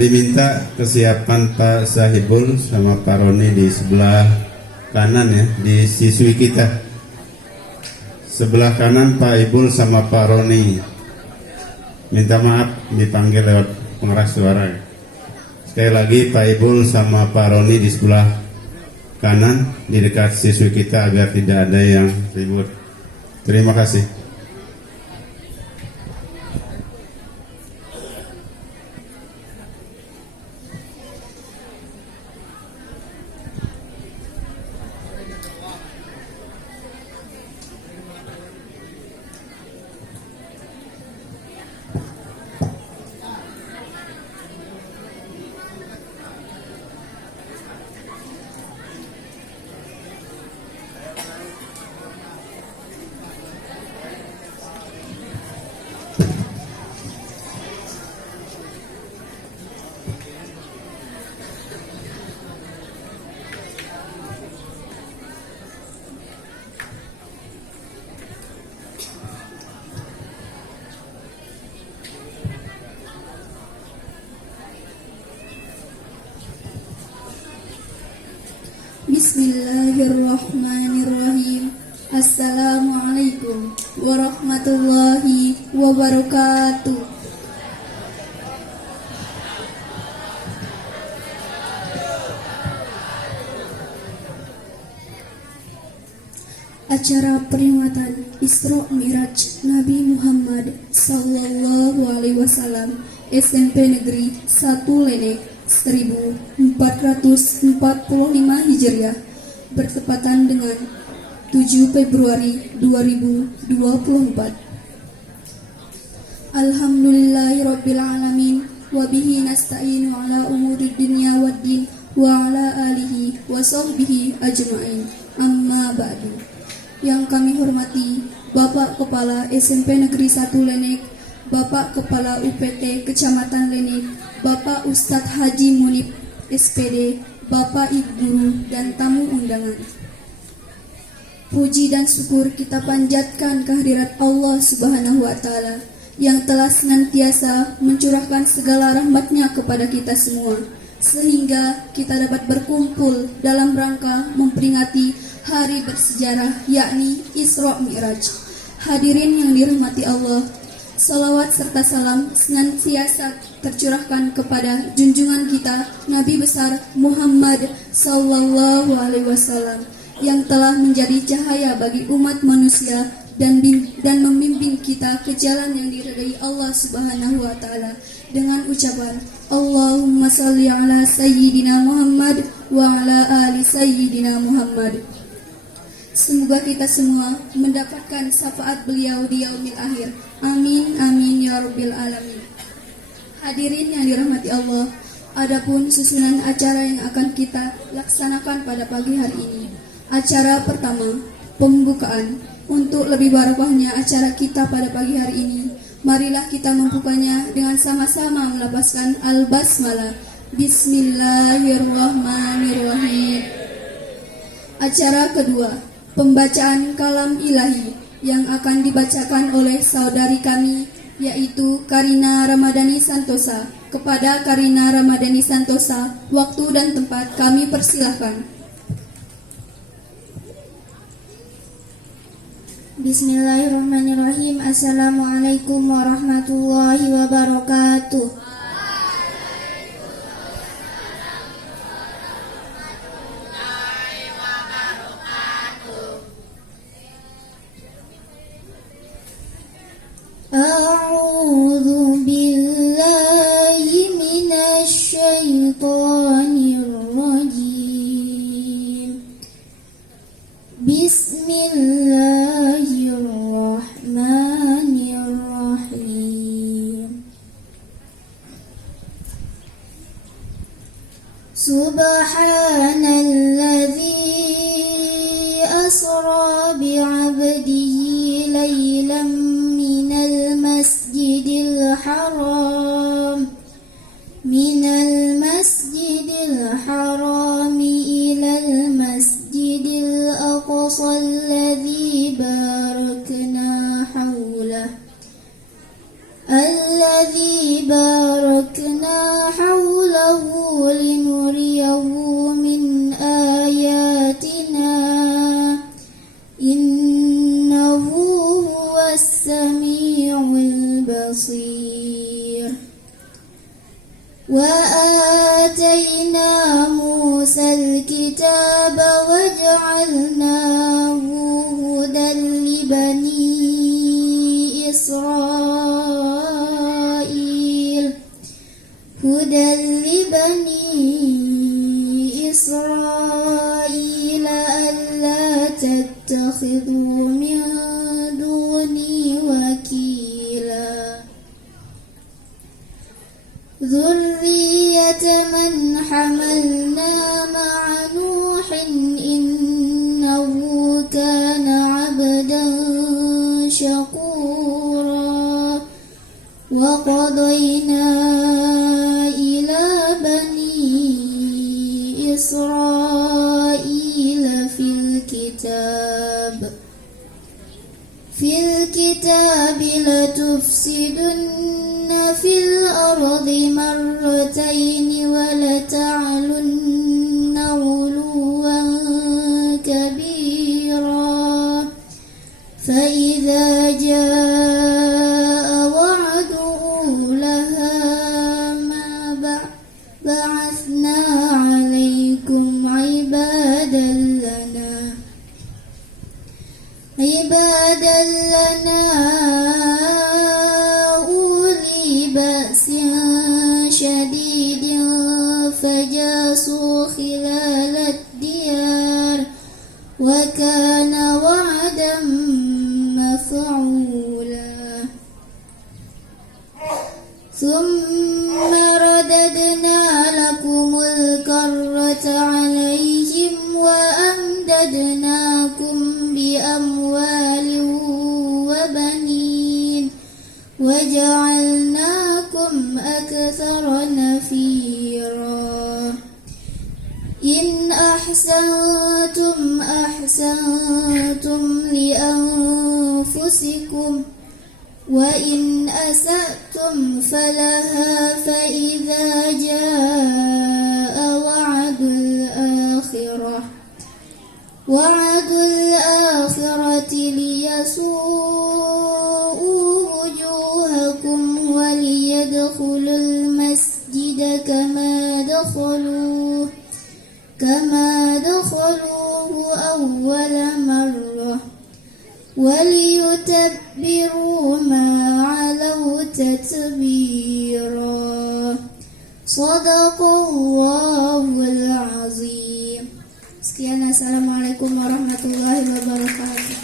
Diminta kesiapan Pak Sahibul sama Pak Roni di sebelah kanan ya, di siswi kita. Sebelah kanan Pak Ibul sama Pak Roni. Minta maaf dipanggil lewat pengeras suara. Sekali lagi Pak Ibul sama Pak Roni di sebelah kanan di dekat siswi kita agar tidak ada yang ribut. Terima kasih. Bismillahirrahmanirrahim. Assalamualaikum warahmatullahi wabarakatuh. Acara peringatan Isra Mi'raj Nabi Muhammad Sallallahu Alaihi Wasallam SMP Negeri 1 Lenek 1445 Hijriah bertepatan dengan 7 Februari 2024. Alhamdulillahirabbil alamin wa bihi nasta'inu ala umuri dunya waddin wa ala alihi wa sahbihi ajma'in. Amma ba'du. Yang kami hormati Bapak Kepala SMP Negeri 1 Lenek, Bapak Kepala UPT Kecamatan Lenek, Bapak Ustadz Haji Munib SPD, Bapak Ibu Guru dan tamu undangan. Puji dan syukur kita panjatkan kehadirat Allah Subhanahu wa Ta'ala yang telah senantiasa mencurahkan segala rahmat-Nya kepada kita semua, sehingga kita dapat berkumpul dalam rangka memperingati hari bersejarah, yakni Isra Mi'raj. Hadirin yang dirahmati Allah, salawat serta salam senantiasa tercurahkan kepada junjungan kita Nabi besar Muhammad Sallallahu Alaihi Wasallam yang telah menjadi cahaya bagi umat manusia dan membimbing kita ke jalan yang diridai Allah Subhanahu wa Ta'ala dengan ucapan Allahumma salli ala Sayyidina Muhammad wa ala ali Sayyidina Muhammad. Semoga kita semua mendapatkan syafaat beliau di yaumil akhir. Amin amin ya rabbil alamin. Hadirin yang dirahmati Allah, adapun susunan acara yang akan kita laksanakan pada pagi hari ini. Acara pertama, pembukaan. Untuk lebih barokahnya acara kita pada pagi hari ini, marilah kita membukanya dengan sama-sama melafazkan al-basmalah. Bismillahirrahmanirrahim. Acara kedua, pembacaan kalam ilahi yang akan dibacakan oleh saudari kami, yaitu Karina Ramadhani Santosa. Kepada Karina Ramadhani Santosa, waktu dan tempat kami persilahkan. Bismillahirrahmanirrahim. Assalamualaikum warahmatullahi wabarakatuh. A'udzu billahi minasy syaithanir rajim. Bismillahirrahmanirrahim. Subhanalladzi asra bi'abdihi laylan minal masjidil haram ilal masjidil aqsa alladzi barakna وآتينا موسى الكتاب وجعلناه هدى لبني إسرائيل ألا تتخذوا من دوني وكيلا ذرية من حملنا مع نوح إنه كان عبدا شكورا وقضينا إلى بني إسرائيل في الكتاب لتفسدن في الأرض مرتين ولتعلن علوا كبيرا فإذا جاء وعد أولاهما بعثنا عليكم عبادا لنا أولي بأس شديد فجاسوا خلال الديار وكان وعدا مفعولا ثم رددنا لكم الكرة عليهم وأمددناكم بأموال وبنين وجعلناكم أكثر نفيرا إن أحسنتم أحسنتم لأنفسكم وإن أسأتم فلها فإذا جاء وعد الآخرة ليسوءوا وجوهكم وليدخلوا المسجد كما دخلوه أول مرة وليتبروا ما علوا تتبيرا صدق الله العظيم. Sekian, assalamualaikum warahmatullahi wabarakatuh.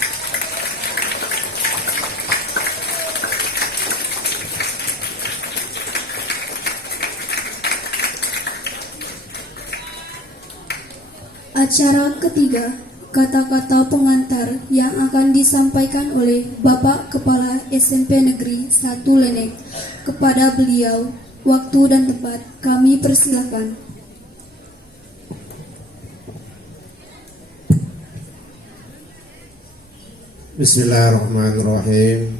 Acara ketiga, kata-kata pengantar yang akan disampaikan oleh Bapak Kepala SMP Negeri 1 Lenek. Kepada beliau, waktu dan tempat kami persilakan. Bismillahirrahmanirrahim.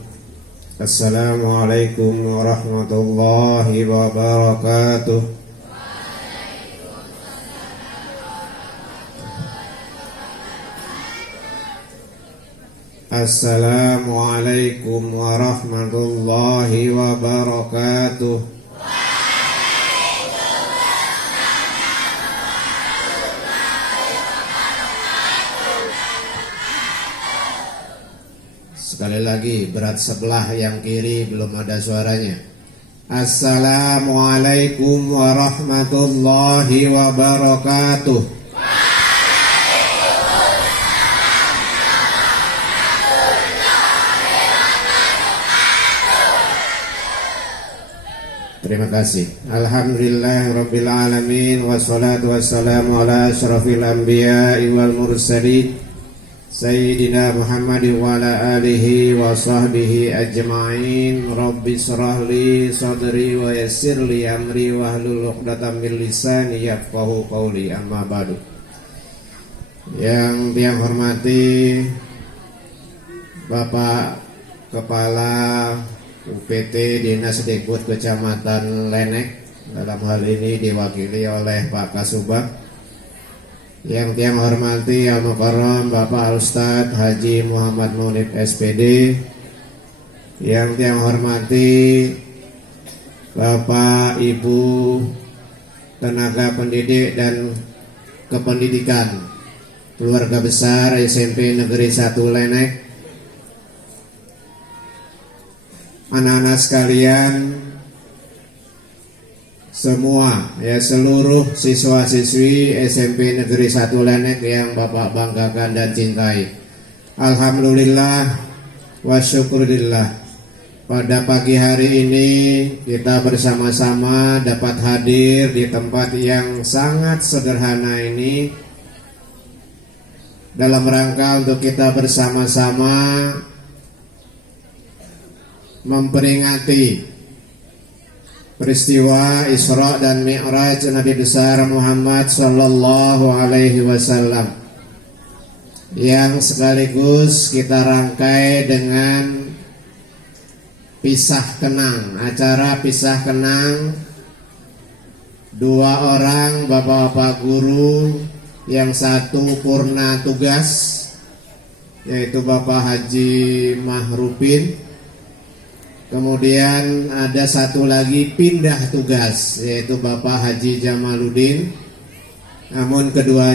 Assalamualaikum warahmatullahi wabarakatuh. Assalamualaikum warahmatullahi wabarakatuh. Sekali lagi, berat sebelah yang kiri belum ada suaranya. Assalamualaikum warahmatullahi wabarakatuh. Terima kasih. Alhamdulillahirabbil alamin wassalatu wassalamu ala asyrafil anbiya'i wal mursalin Sayyidina Muhammad wa ala alihi wa sahbihi ajma'in. Rabbi shrah li sadri wa yassir li amri wa hlul 'uqdatam min lisani yafqahu qawli, amma ba'du. Yang hormati Bapak Kepala UPT Dinas Dikbud Kecamatan Lenek, dalam hal ini diwakili oleh Pak Kasubag. Yang hormati Al-Mukarram Bapak Al-Ustadz Haji Muhammad Munib SPD. Yang hormati Bapak Ibu tenaga pendidik dan kependidikan, keluarga besar SMP Negeri 1 Lenek, anak-anak sekalian semua, ya, seluruh siswa-siswi SMP Negeri 1 Lenek yang Bapak banggakan dan cintai. Alhamdulillah wa syukurillah, pada pagi hari ini kita bersama-sama dapat hadir di tempat yang sangat sederhana ini dalam rangka untuk kita bersama-sama memperingati peristiwa Isra dan Mi'raj Nabi besar Muhammad sallallahu alaihi wasallam, yang sekaligus kita rangkai dengan pisah kenang, acara pisah kenang dua orang bapak-bapak guru, yang satu purna tugas yaitu Bapak Haji Mahrupin, kemudian ada satu lagi pindah tugas yaitu Bapak Haji Jamaluddin. Namun kedua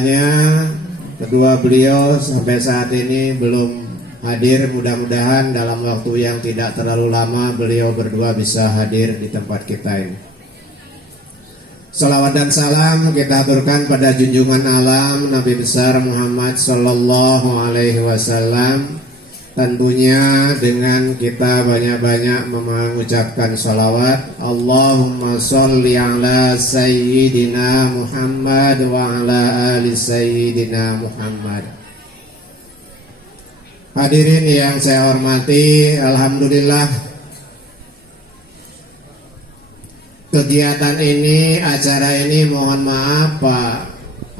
beliau sampai saat ini belum hadir. Mudah-mudahan dalam waktu yang tidak terlalu lama beliau berdua bisa hadir di tempat kita ini. Salawat dan salam kita aturkan pada junjungan alam Nabi besar Muhammad sallallahu alaihi wasallam, tentunya dengan kita banyak-banyak mengucapkan salawat. Allahumma sholli ala sayyidina Muhammad wa ala ali sayyidina Muhammad. Hadirin yang saya hormati, alhamdulillah kegiatan ini, acara ini, mohon maaf Pak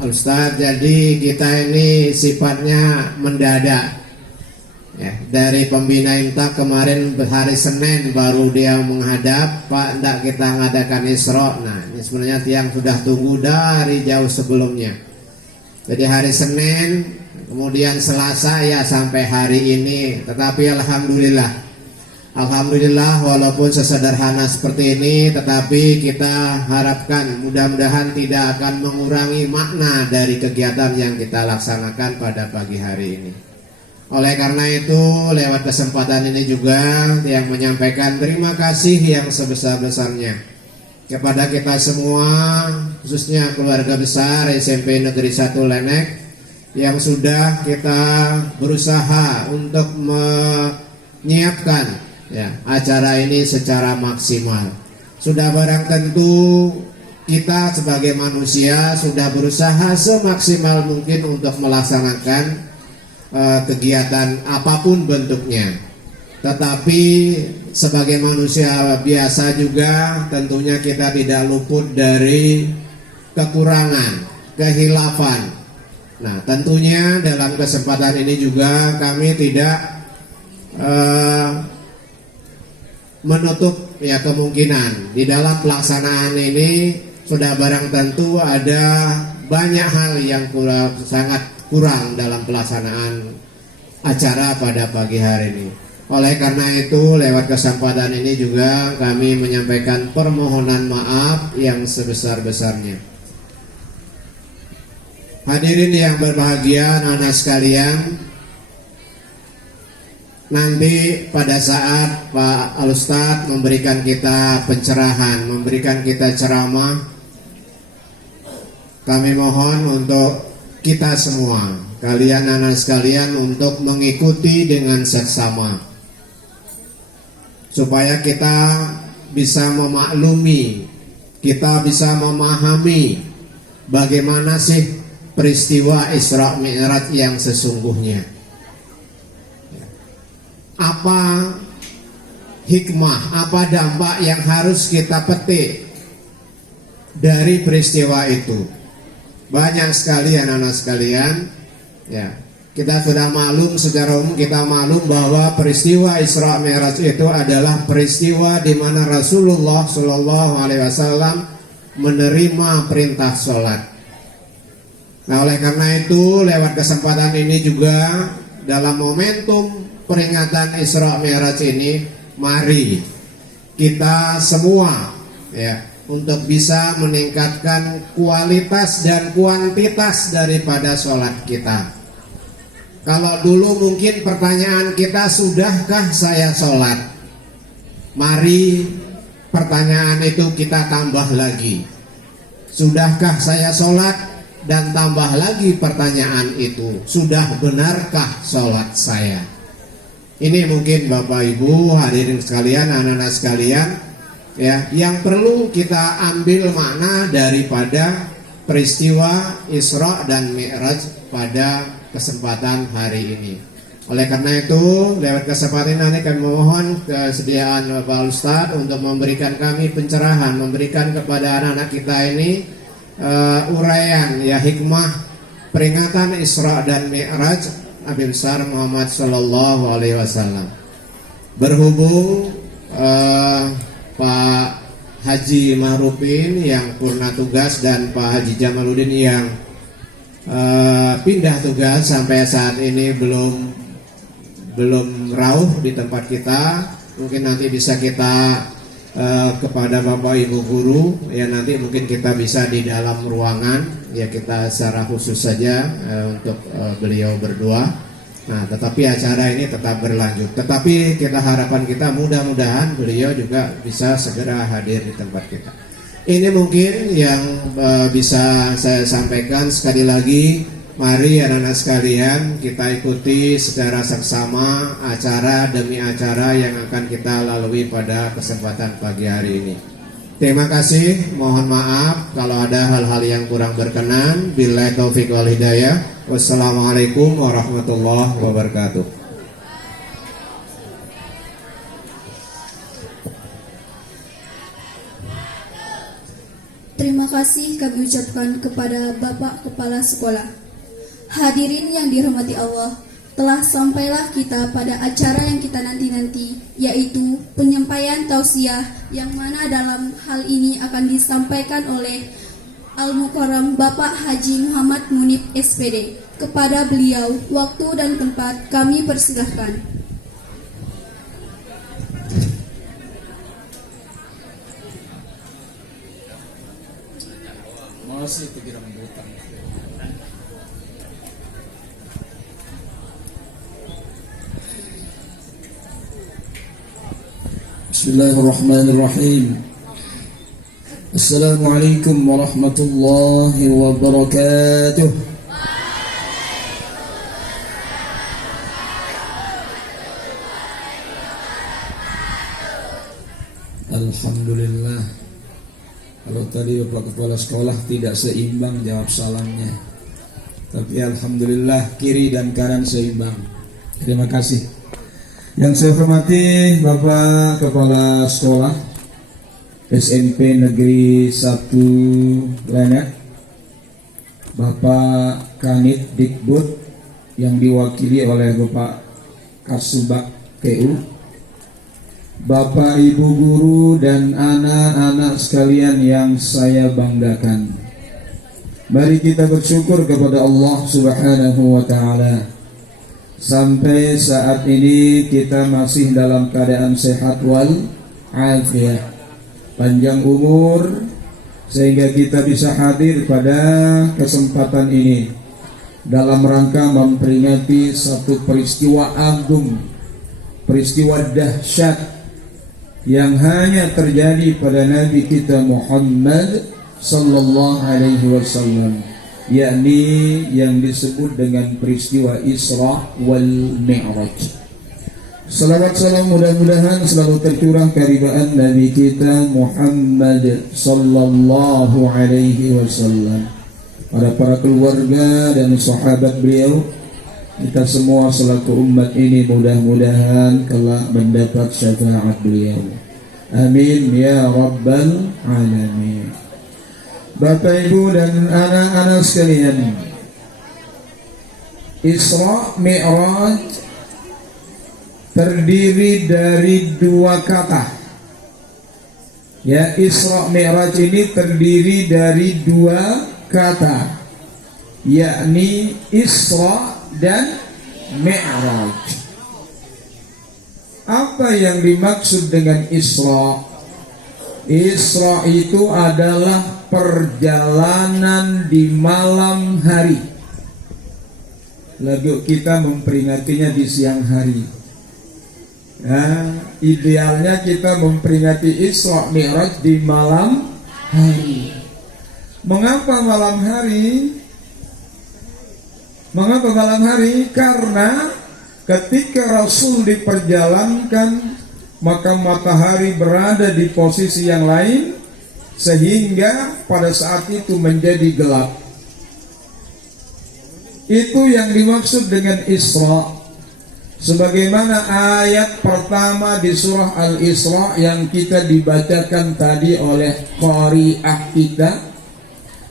Ustadz, jadi kita ini sifatnya mendadak, ya. Dari pembina Imtak kemarin hari Senin baru dia menghadap, Pak, enggak kita ngadakan Isra. Nah, ini sebenarnya tiang sudah tunggu dari jauh sebelumnya. Jadi hari Senin, kemudian Selasa, ya sampai hari ini. Tetapi Alhamdulillah walaupun sesederhana seperti ini, tetapi kita harapkan mudah-mudahan tidak akan mengurangi makna dari kegiatan yang kita laksanakan pada pagi hari ini. Oleh karena itu, lewat kesempatan ini juga yang menyampaikan terima kasih yang sebesar-besarnya kepada kita semua, khususnya keluarga besar SMP Negeri 1 Lenek, yang sudah kita berusaha untuk menyiapkan, ya, acara ini secara maksimal. Sudah barang tentu kita sebagai manusia sudah berusaha semaksimal mungkin untuk melaksanakan kegiatan apapun bentuknya. Tetapi sebagai manusia biasa juga tentunya kita tidak luput dari kekurangan, kehilafan. Nah, tentunya dalam kesempatan ini juga kami tidak menutup, ya, kemungkinan di dalam pelaksanaan ini sudah barang tentu ada banyak hal yang sangat kurang dalam pelaksanaan acara pada pagi hari ini. Oleh karena itu, lewat kesempatan ini juga kami menyampaikan permohonan maaf yang sebesar-besarnya. Hadirin yang berbahagia, anak-anak sekalian, nanti pada saat Pak Al-Ustadz memberikan kita pencerahan, memberikan kita ceramah, kami mohon untuk kita semua, kalian anak sekalian, untuk mengikuti dengan seksama, supaya kita bisa memaklumi, kita bisa memahami bagaimana sih peristiwa Isra Mi'raj yang sesungguhnya. Apa hikmah, apa dampak yang harus kita petik dari peristiwa itu? Banyak sekali anak-anak sekalian, ya. Kita sudah maklum, secara umum kita maklum bahwa peristiwa Isra Mi'raj itu adalah peristiwa di mana Rasulullah Shallallahu Alaihi Wasallam menerima perintah sholat. Nah, oleh karena itu, lewat kesempatan ini juga dalam momentum peringatan Isra Mi'raj ini, mari kita semua, ya, untuk bisa meningkatkan kualitas dan kuantitas daripada sholat kita. Kalau dulu mungkin pertanyaan kita, sudahkah saya sholat? Mari pertanyaan itu kita tambah lagi. Sudahkah saya sholat? Dan tambah lagi pertanyaan itu, sudah benarkah sholat saya? Ini mungkin Bapak Ibu hadirin sekalian, anak-anak sekalian, ya, yang perlu kita ambil makna daripada peristiwa Isra dan Mi'raj pada kesempatan hari ini. Oleh karena itu, lewat kesempatan ini kami mohon kesediaan Bapak Ustadz untuk memberikan kami pencerahan, memberikan kepada anak-anak kita ini uraian, ya, hikmah peringatan Isra dan Mi'raj Nabi besar Muhammad Sallallahu Alaihi Wasallam. Berhubung Pak Haji Mahrupin yang purna tugas dan Pak Haji Jamaluddin yang pindah tugas sampai saat ini belum rauh di tempat kita, mungkin nanti bisa kita kepada Bapak Ibu guru, ya, nanti mungkin kita bisa di dalam ruangan, ya, kita secara khusus saja untuk beliau berdua. Nah, tetapi acara ini tetap berlanjut. Tetapi harapan kita mudah-mudahan beliau juga bisa segera hadir di tempat kita. Ini mungkin yang bisa saya sampaikan. Sekali lagi, mari anak-anak sekalian kita ikuti secara seksama acara demi acara yang akan kita lalui pada kesempatan pagi hari ini. Terima kasih, mohon maaf kalau ada hal-hal yang kurang berkenan. Billahi taufiq wal hidayah. Wassalamualaikum warahmatullahi wabarakatuh. Terima kasih kami ucapkan kepada Bapak Kepala Sekolah. Hadirin yang dirahmati Allah, telah sampailah kita pada acara yang kita nanti-nanti, yaitu penyampaian tausiah, yang mana dalam hal ini akan disampaikan oleh Al-Mukarram Bapak Haji Muhammad Munib SPD. Kepada beliau, waktu dan tempat kami persilahkan. Masih pikiran bukan. Bismillahirrahmanirrahim. Assalamualaikum warahmatullahi wabarakatuh. Alhamdulillah. Kalau tadi Bapak Kepala Sekolah tidak seimbang jawab salamnya, tapi alhamdulillah kiri dan kanan seimbang. Terima kasih. Yang saya hormati Bapak Kepala Sekolah SMP Negeri 1 Lenek, Bapak Kanit Dikbud yang diwakili oleh Bapak Kasubag KU, Bapak Ibu guru dan anak-anak sekalian yang saya banggakan. Mari kita bersyukur kepada Allah Subhanahu wa taala. Sampai saat ini kita masih dalam keadaan sehat wal afiat, panjang umur, sehingga kita bisa hadir pada kesempatan ini dalam rangka memperingati satu peristiwa agung, peristiwa dahsyat yang hanya terjadi pada Nabi kita Muhammad sallallahu alaihi wasallam, yakni yang disebut dengan peristiwa Isra wal Mi'raj. Salawat salam mudah-mudahan selalu tercurah keridhaan Nabi kita Muhammad sallallahu alaihi wasallam, para keluarga dan sahabat beliau, kita semua selaku umat ini mudah-mudahan kelak mendapat syafaat beliau. Amin ya rabbal alamin. Bapak Ibu dan anak-anak sekalian, Isra Mi'raj terdiri dari dua kata. Ya, Isra Mi'raj ini terdiri dari dua kata, yakni Isra dan Mi'raj. Apa yang dimaksud dengan Isra? Isra itu adalah perjalanan di malam hari. Lalu kita memperingatinya di siang hari. Nah, idealnya kita memperingati Isra Mi'raj di malam hari. Mengapa malam hari? Mengapa malam hari? Karena ketika Rasul diperjalankan, maka matahari berada di posisi yang lain, sehingga pada saat itu menjadi gelap. Itu yang dimaksud dengan Isra. Sebagaimana ayat pertama di surah Al-Isra yang kita dibacakan tadi oleh qari'ah kita,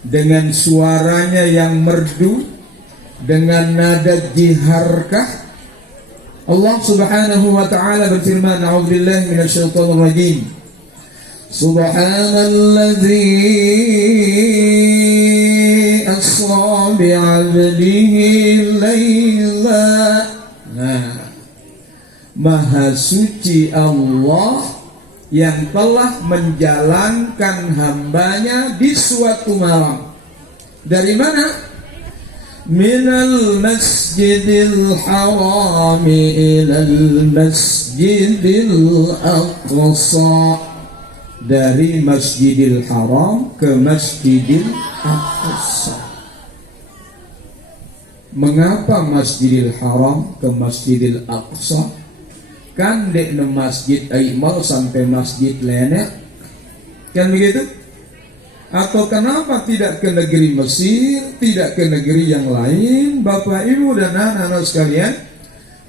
dengan suaranya yang merdu, dengan nada jiharkah. Allah Subhanahu wa taala berfirman, a'udzubillahi minasyaitonir rajim. Subhanalladzi asra bi'abdihi laila. Nah, Maha suci Allah yang telah menjalankan hambanya di suatu malam. Dari mana? Minal masjidil harami ilal masjidil aqsa. Dari Masjidil Haram ke Masjidil Aqsa. Mengapa Masjidil Haram ke Masjidil Aqsa? Kan dekne masjid Aimal sampai masjid Lenek, kan begitu? Atau kenapa tidak ke negeri Mesir, tidak ke negeri yang lain? Bapak Ibu dan anak-anak sekalian,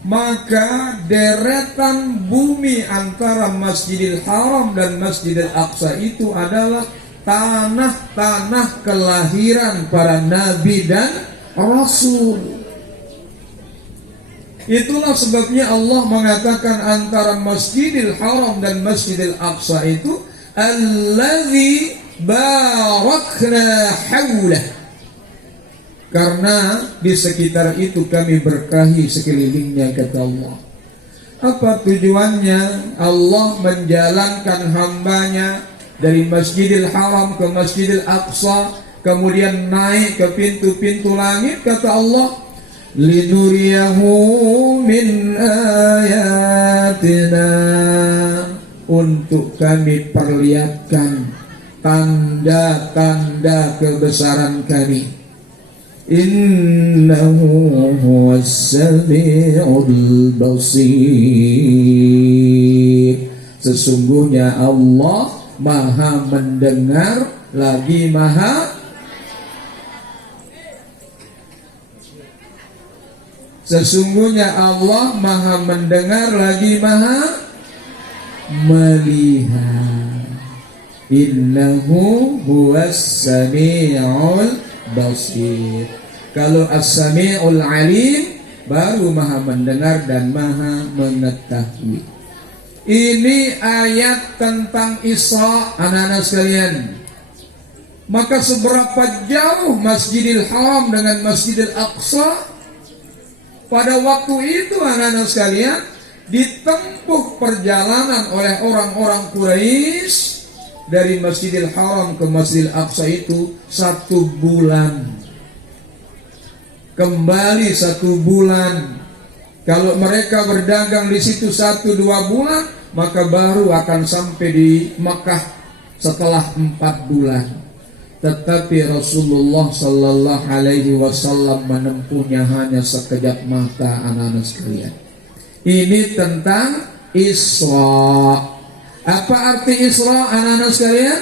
maka deretan bumi antara Masjidil Haram dan Masjidil Aqsa itu adalah tanah-tanah kelahiran para nabi dan rasul. Itulah sebabnya Allah mengatakan antara Masjidil Haram dan Masjidil Aqsa itu allazi barakna haulah, karena di sekitar itu kami berkahi sekelilingnya, kata Allah. Apa tujuannya? Allah menjalankan hambanya dari Masjidil Haram ke Masjidil Aqsa, kemudian naik ke pintu-pintu langit, kata Allah, linuriyahu min ayatina, untuk kami perlihatkan tanda-tanda kebesaran kami. Innahu huwas sami'ul basir. Sesungguhnya Allah Maha mendengar lagi Maha. Sesungguhnya Allah Maha mendengar lagi Maha melihat. Innahu huwas sami'ul basir. Kalau as-sami'ul alim, baru Maha mendengar dan Maha mengetahui. Ini ayat tentang Isra, anak-anak sekalian. Maka seberapa jauh Masjidil Haram dengan Masjidil Aqsa? Pada waktu itu, anak-anak sekalian, ditempuh perjalanan oleh orang-orang Quraisy dari Masjidil Haram ke Masjidil Aqsa itu 1 bulan. Kembali 1 bulan. Kalau mereka berdagang di situ 1-2 bulan, maka baru akan sampai di Makkah setelah 4 bulan. Tetapi Rasulullah Sallallahu Alaihi Wasallam menempuhnya hanya sekejap mata, anak-anak sekalian. Ini tentang Isra. Apa arti Isra, anak-anak sekalian?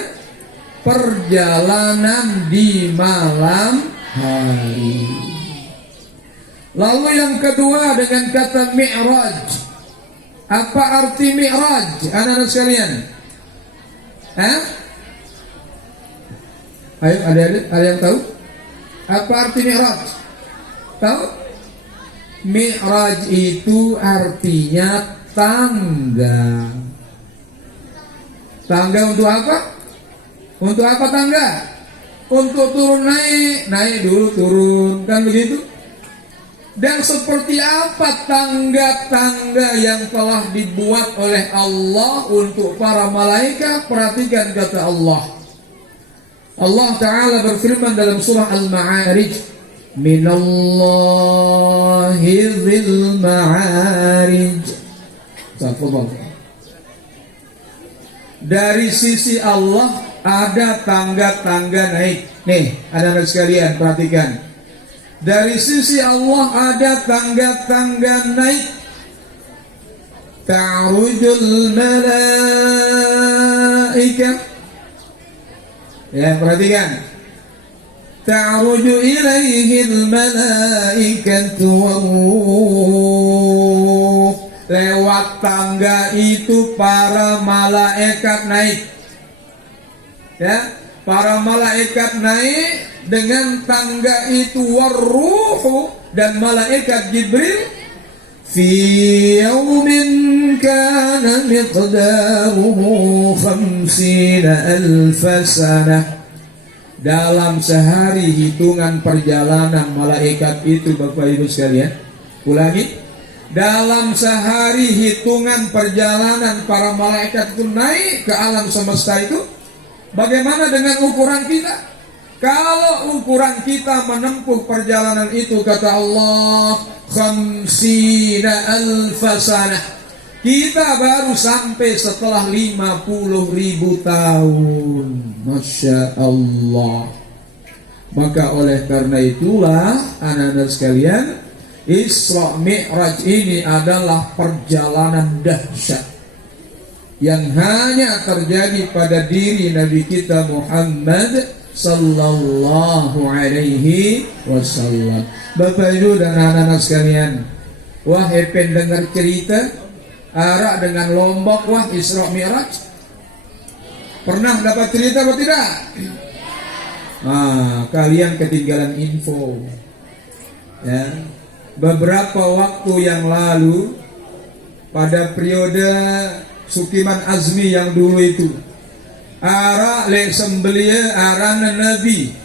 Perjalanan di malam hari. Lalu yang kedua dengan kata Mi'raj. Apa arti Mi'raj, anak-anak sekalian? Ayo, ada yang tahu? Apa arti Mi'raj? Tahu? Mi'raj itu artinya tangga. Tangga untuk apa? Untuk apa tangga? Untuk turun naik dulu turun, kan begitu? Dan seperti apa tangga-tangga yang telah dibuat oleh Allah untuk para malaikat? Perhatikan kata Allah. Allah Ta'ala berfirman dalam surah Al-Ma'arij, Minallahi dzil ma'arij. Dari sisi Allah ada tangga-tangga naik. Nih, anak-anak sekalian perhatikan. Dari sisi Allah ada tangga-tangga naik. Ta'rujul malaikah. Ya, perhatikan. Ta'ruju ilaihil malaikatu waruh. Lewat tangga itu para malaikat naik. Ya, para malaikat naik dengan tangga itu, waruhu, dan malaikat Jibril, fi yaumin kana miqdaruhu 50,000 sanah. Dalam sehari hitungan perjalanan malaikat itu, Bapak Ibu sekalian, ulangi, dalam sehari hitungan perjalanan para malaikat itu naik ke alam semesta itu. Bagaimana dengan ukuran kita? Kalau ukuran kita menempuh perjalanan itu, kata Allah, 50,000 sanah, kita baru sampai setelah 50.000 tahun. Masya Allah. Maka oleh karena itulah anak-anak sekalian, Isra Mi'raj ini adalah perjalanan dahsyat yang hanya terjadi pada diri Nabi kita Muhammad sallallahu alaihi wasallam. Bapak Ibu dan anak-anak sekalian, wah hepen dengar cerita arak dengan Lombok, wah Isra Mi'raj. Pernah dapat cerita atau tidak? Kalian ketinggalan info. Ya. Beberapa waktu yang lalu, pada periode Sukiman Azmi yang dulu itu, ara le sembelia arana Nabi.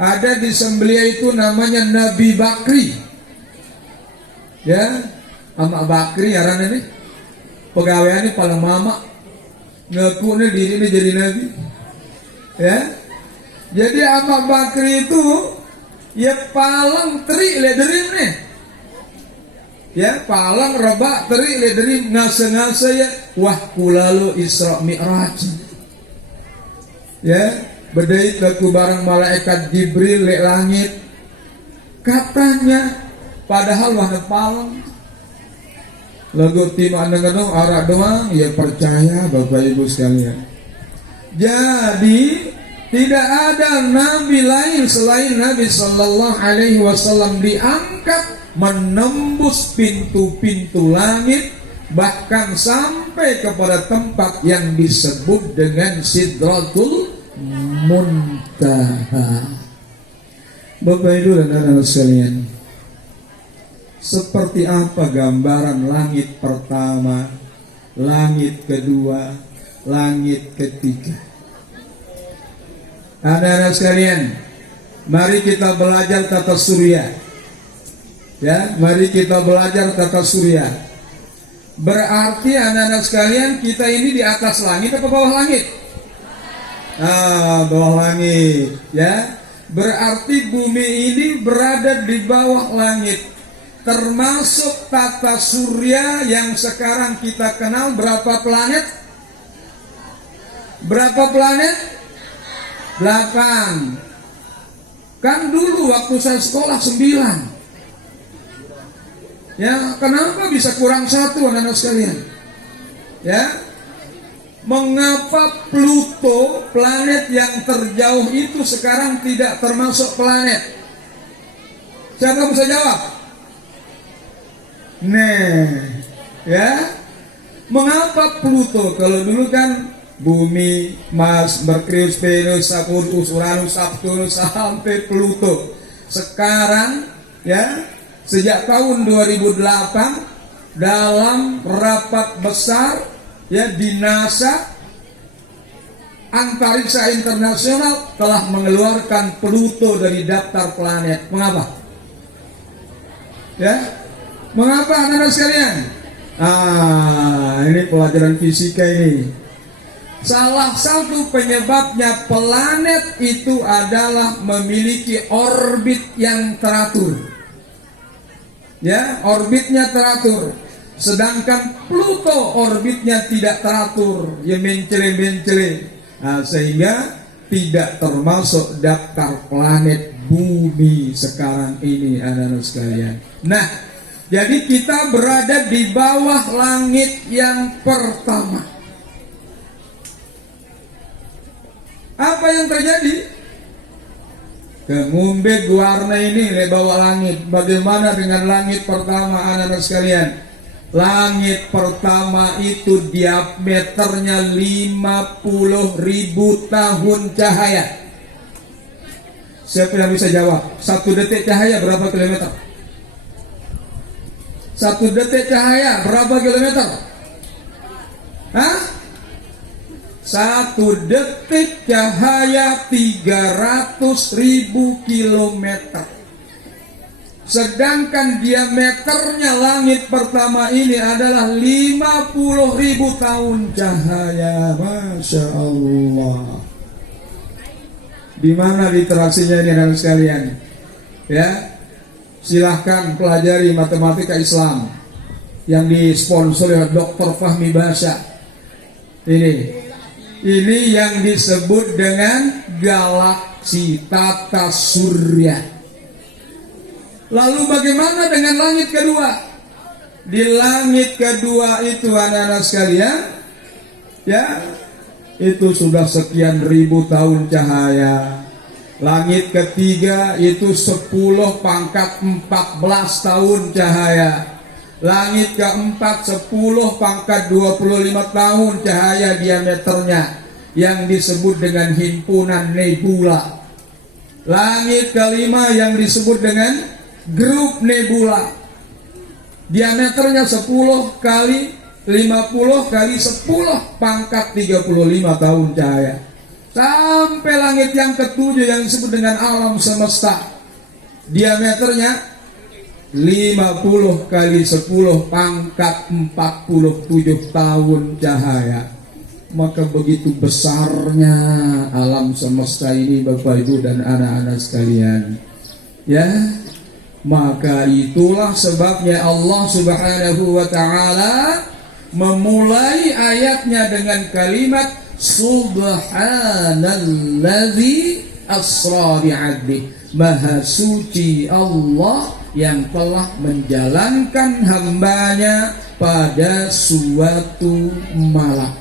Ada di sembelia itu namanya Nabi Bakri. Ya, Amak Bakri arana nih. Pegawaiannya paling mama. Ngakune diri ini jadi Nabi. Ya. Jadi Amak Bakri itu ya palang teri le derim nih. Ya, palang rebak teri le derim ngase-ngase ya. Wah, kulalu Isra Mi'raj. Ya, berdait laku barang malaikat Jibril le langit. Katanya padahal wahna palang. Lagu timah denganong arak doang, ya percaya Bapak Ibu sekalian. Jadi tidak ada nabi lain selain Nabi sallallahu alaihi wasallam diangkat menembus pintu-pintu langit, bahkan sampai kepada tempat yang disebut dengan Sidratul Muntaha. Bapak Ibu dan anak-anak sekalian, seperti apa gambaran langit pertama, langit kedua, langit ketiga? Anak-anak sekalian, mari kita belajar tata surya. Ya, mari kita belajar tata surya. Berarti anak-anak sekalian, kita ini di atas langit atau bawah langit? Bawah langit. Ya, berarti bumi ini berada di bawah langit. Termasuk tata surya yang sekarang kita kenal berapa planet? Berapa planet? 8. Kan dulu waktu saya sekolah 9. Ya, kenapa bisa kurang 1 anak-anak sekalian? Ya, mengapa Pluto, planet yang terjauh itu sekarang tidak termasuk planet? Siapa bisa jawab? Ya, mengapa Pluto? Kalau dulu kan Bumi, Mars, Merkurius, Venus, Saturnus, Uranus, Neptunus sampai Pluto. Sekarang ya, sejak tahun 2008 dalam rapat besar ya di NASA, Antariksa Internasional telah mengeluarkan Pluto dari daftar planet. Mengapa? Ya, mengapa anak-anak sekalian? Ini pelajaran fisika ini. Salah satu penyebabnya planet itu adalah memiliki orbit yang teratur. Ya, orbitnya teratur. Sedangkan Pluto orbitnya tidak teratur, ya mencele-mencele. Sehingga tidak termasuk daftar planet bumi sekarang ini, anak-anak sekalian. Nah, jadi kita berada di bawah langit yang pertama. Apa yang terjadi? Kemumbe warna ini le bawah langit. Bagaimana dengan langit pertama, anak-anak sekalian? Langit pertama itu diameternya 50.000 tahun cahaya. Siapa yang bisa jawab? 1 detik cahaya berapa kilometer? 1 detik cahaya berapa kilometer? Hah? 1 detik cahaya 300.000 kilometer. Sedangkan diameternya langit pertama ini adalah 50.000 tahun cahaya. Masya Allah. Di mana literasinya ini, anak sekalian? Ya, silahkan pelajari matematika Islam yang disponsori oleh Dr. Fahmi Basha. Ini yang disebut dengan galaksi tata surya. Lalu bagaimana dengan langit kedua? Di langit kedua itu, anak-anak sekalian, ya, itu sudah sekian ribu tahun cahaya. Langit ketiga itu 10 pangkat 14 tahun cahaya. Langit keempat 10 pangkat 25 tahun cahaya diameternya, yang disebut dengan himpunan nebula. Langit kelima yang disebut dengan grup nebula, diameternya 10 kali 50 kali 10 pangkat 35 tahun cahaya. Sampai langit yang ketujuh yang disebut dengan alam semesta, diameternya 50 kali 10 pangkat 47 tahun cahaya. Maka begitu besarnya alam semesta ini, Bapak Ibu dan anak-anak sekalian. Ya, maka itulah sebabnya Allah Subhanahu wa ta'ala memulai ayatnya dengan kalimat Subhanalladzi asra bi'abdihi. Maha suci Allah yang telah menjalankan hambanya pada suatu malam.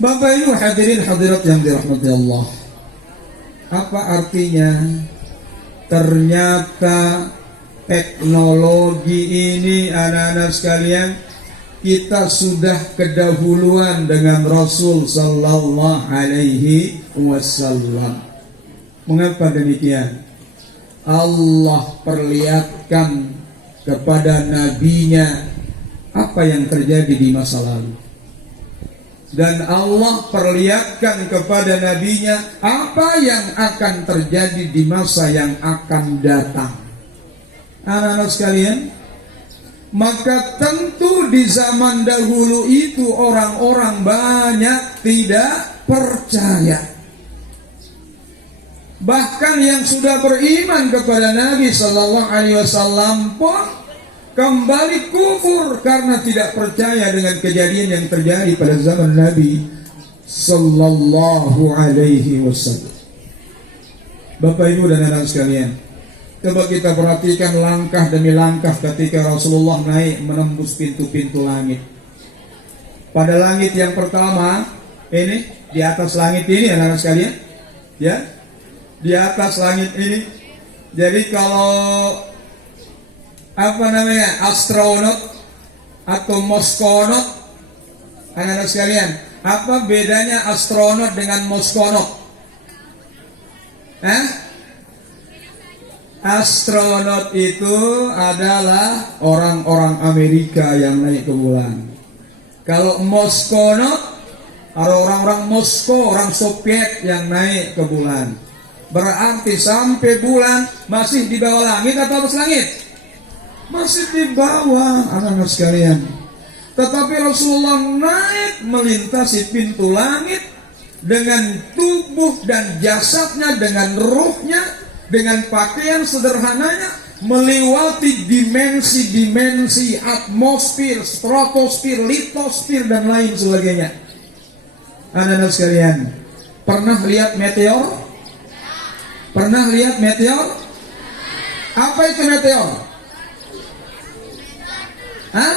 Bapak Ibu hadirin hadirat yang dirahmati Allah, apa artinya? Ternyata teknologi ini, anak-anak sekalian, kita sudah kedahuluan dengan Rasul Sallallahu Alaihi Wasallam. Mengapa demikian? Allah perlihatkan kepada nabinya apa yang terjadi di masa lalu, dan Allah perlihatkan kepada nabinya apa yang akan terjadi di masa yang akan datang. Anak-anak sekalian, maka tentu di zaman dahulu itu orang-orang banyak tidak percaya. Bahkan yang sudah beriman kepada Nabi Sallallahu Alaihi Wasallam pun kembali kufur karena tidak percaya dengan kejadian yang terjadi pada zaman Nabi Sallallahu Alaihi Wasallam. Bapak Ibu dan anak sekalian, coba kita perhatikan langkah demi langkah ketika Rasulullah naik menembus pintu-pintu langit. Pada langit yang pertama ini, di atas langit ini, anak-anak sekalian, ya, di atas langit ini. Jadi kalau astronot atau moskonaut, anak-anak sekalian, apa bedanya astronot dengan moskonaut? Astronot itu adalah orang-orang Amerika yang naik ke bulan. Kalau moskonaut ada orang-orang Moskow, orang Soviet yang naik ke bulan. Berarti sampai bulan masih di bawah langit atau atas langit? masih di bawah anak-anak sekalian. Tetapi Rasulullah naik melintasi pintu langit dengan tubuh dan jasadnya, dengan ruhnya, dengan pakaian sederhananya, melewati dimensi-dimensi atmosfer, stratosfer, litosfer, dan lain sebagainya. Anak-anak sekalian, pernah lihat meteor? Pernah lihat meteor? Apa itu meteor? Hah?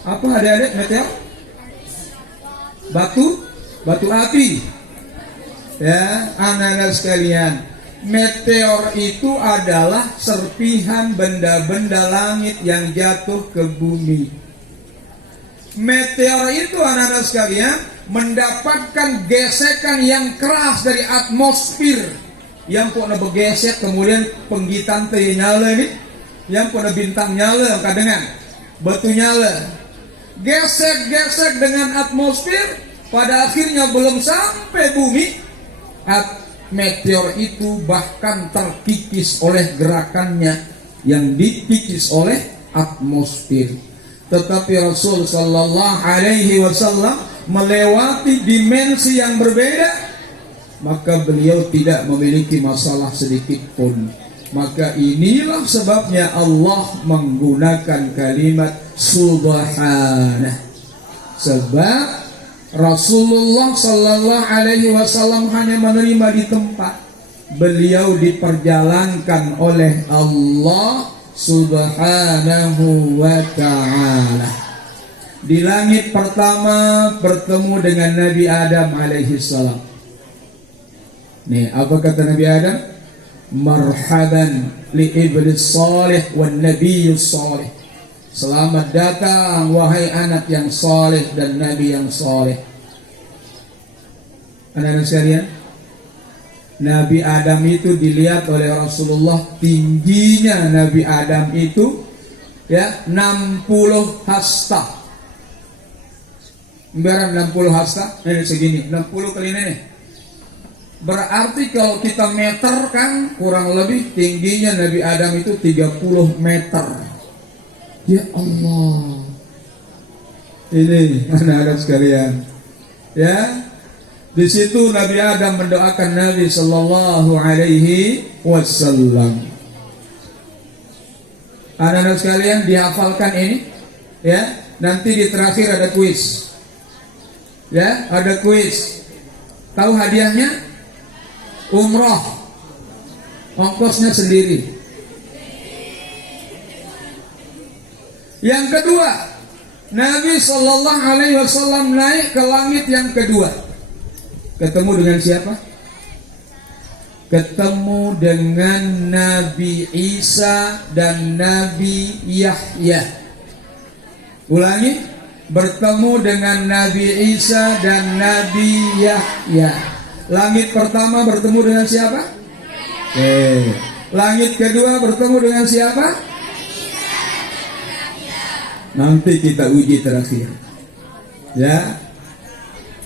Apa adik-adik meteor? Batu api. Ya, anak-anak sekalian, meteor itu adalah serpihan benda-benda langit yang jatuh ke bumi. Meteor itu, anak-anak sekalian, mendapatkan gesekan yang keras dari atmosfer. Yang pernah bergesek, kemudian penggitan teh nyala nih, yang pernah bintang nyala, kadengan batu nyala. Gesek-gesek dengan atmosfer, pada akhirnya belum sampai bumi, meteor itu bahkan terkikis oleh gerakannya yang dikikis oleh atmosfer. Tetapi Rasul sallallahu alaihi wasallam melewati dimensi yang berbeda, maka beliau tidak memiliki masalah sedikit pun. Maka inilah sebabnya Allah menggunakan kalimat subhanah. Sebab Rasulullah sallallahu alaihi wasallam hanya menerima di tempat, beliau diperjalankan oleh Allah subhanahu wa ta'ala. Di langit pertama bertemu dengan Nabi Adam alaihi salam. Nih, apa kata Nabi Adam? Marhaban li iblis salih wan nabiyyus salih. Selamat datang wahai anak yang saleh dan nabi yang saleh. Anak-anak sekalian, Nabi Adam itu dilihat oleh Rasulullah, tingginya Nabi Adam itu ya 60 hasta. Berapa 60 hasta? Ini segini, 60 kali ini. Berarti kalau kita meter kan kurang lebih tingginya Nabi Adam itu 30 meter. Ya Allah. Ini anak-anak sekalian. Ya. Di situ Nabi Adam mendoakan Nabi sallallahu alaihi wasallam. Anak-anak sekalian, dihafalkan ini ya. Nanti di terakhir ada kuis. Ya, ada kuis. Tahu hadiahnya? Umroh. Ongkosnya sendiri. Yang kedua, Nabi sallallahu alaihi wasallam naik ke langit yang kedua. Ketemu dengan siapa? Ketemu dengan Nabi Isa dan Nabi Yahya. Ulangi, bertemu dengan Nabi Isa dan Nabi Yahya. Langit pertama bertemu dengan siapa? Langit kedua bertemu dengan siapa? Nanti kita uji terakhir. Ya.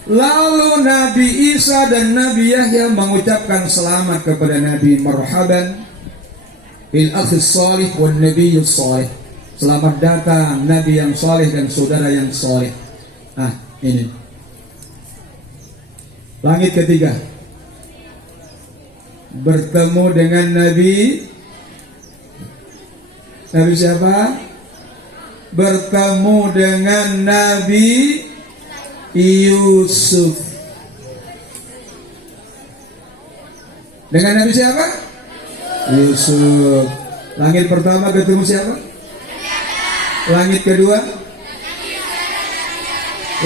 Lalu Nabi Isa dan Nabi Yahya mengucapkan selamat kepada Nabi, marhaban bil akhis salih wan nabiyyus salih. Selamat datang Nabi yang saleh dan saudara yang saleh. Ini. Langit ketiga. Bertemu dengan Nabi siapa? Bertemu dengan Nabi Yusuf. Dengan Nabi siapa? Yusuf. Langit pertama ketemu siapa? Langit kedua?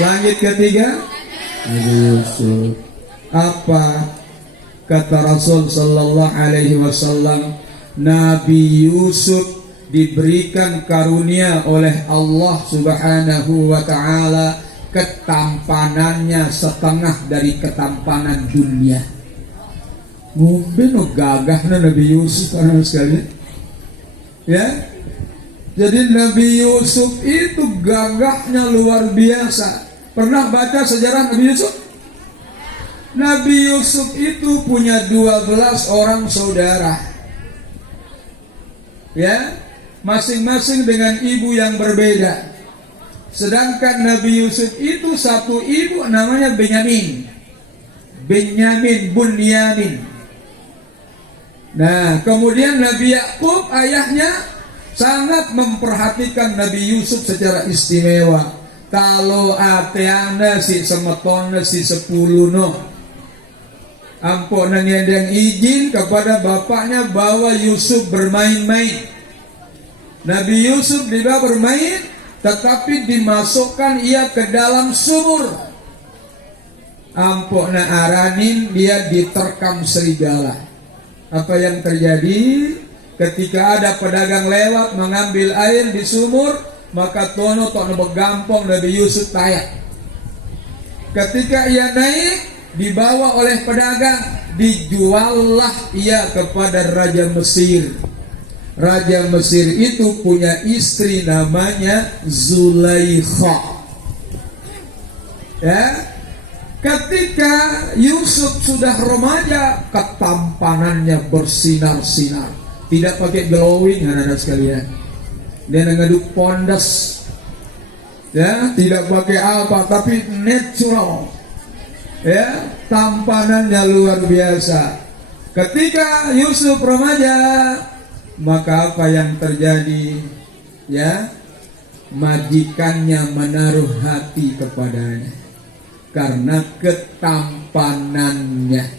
Langit ketiga? Nabi Yusuf. Apa kata Rasul sallallahu alaihi wasallam? Nabi Yusuf diberikan karunia oleh Allah subhanahu wa ta'ala, ketampanannya setengah dari ketampanan dunia. Mungkin gagahnya Nabi Yusuf karena sekalian. Ya. Jadi Nabi Yusuf itu gagahnya luar biasa. Pernah baca sejarah Nabi Yusuf? Nabi Yusuf itu punya 12 orang saudara. ya, masing-masing dengan ibu yang berbeda. Sedangkan Nabi Yusuf itu satu ibu namanya Benyamin, Bunyamin. Nah, kemudian Nabi Yakub ayahnya sangat memperhatikan Nabi Yusuf secara istimewa. Kalau ateana si semetona si 10 no, ampun ngendeng izin kepada bapaknya bawa Yusuf bermain-main. Nabi Yusuf dibawa bermain, tetapi dimasukkan ia ke dalam sumur. Ampun aranin dia diterkam serigala. Apa yang terjadi? Ketika ada pedagang lewat mengambil air di sumur, maka tono begampong Nabi Yusuf tayak. Ketika ia naik, dibawa oleh pedagang, dijuallah ia kepada Raja Mesir. Raja Mesir itu punya istri namanya Zulaikha. Ya, ketika Yusuf sudah remaja, ketampanannya bersinar-sinar. Tidak pakai glowing, anak-anak sekalian. Dia ngaduk pondas, ya, tidak pakai apa, tapi natural, ya, tampanannya luar biasa. Ketika Yusuf remaja, maka apa yang terjadi? Ya, majikannya menaruh hati kepadanya karena ketampanannya.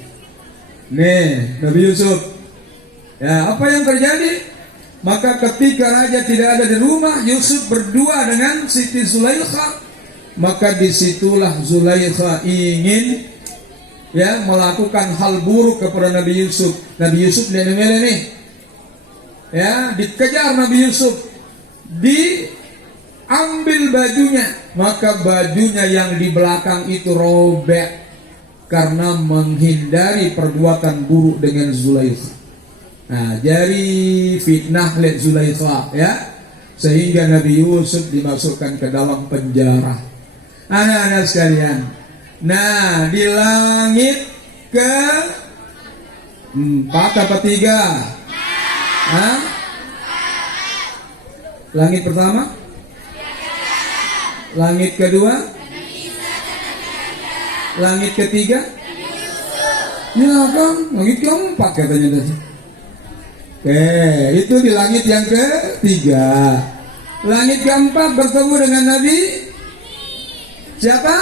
Nih, Nabi Yusuf. Ya, apa yang terjadi? Maka ketika raja tidak ada di rumah, Yusuf berdua dengan Siti Zulaikha. Maka disitulah Zulaikha ingin, ya, melakukan hal buruk kepada Nabi Yusuf. Nabi Yusuf nih, ya, dikejar Nabi Yusuf, diambil bajunya, maka bajunya yang di belakang itu robek karena menghindari perbuatan buruk dengan Zulaikha. Nah, jadi fitnah lihat Zulaikha, ya, sehingga Nabi Yusuf dimasukkan ke dalam penjara. Anak-anak sekalian, nah, di langit ke 4 apa 3? Hah? Langit pertama? Langit kedua? Langit ketiga? Ya kan, langit keempat katanya tadi. Oke, itu di langit yang ketiga. Langit keempat bertemu dengan Nabi siapa?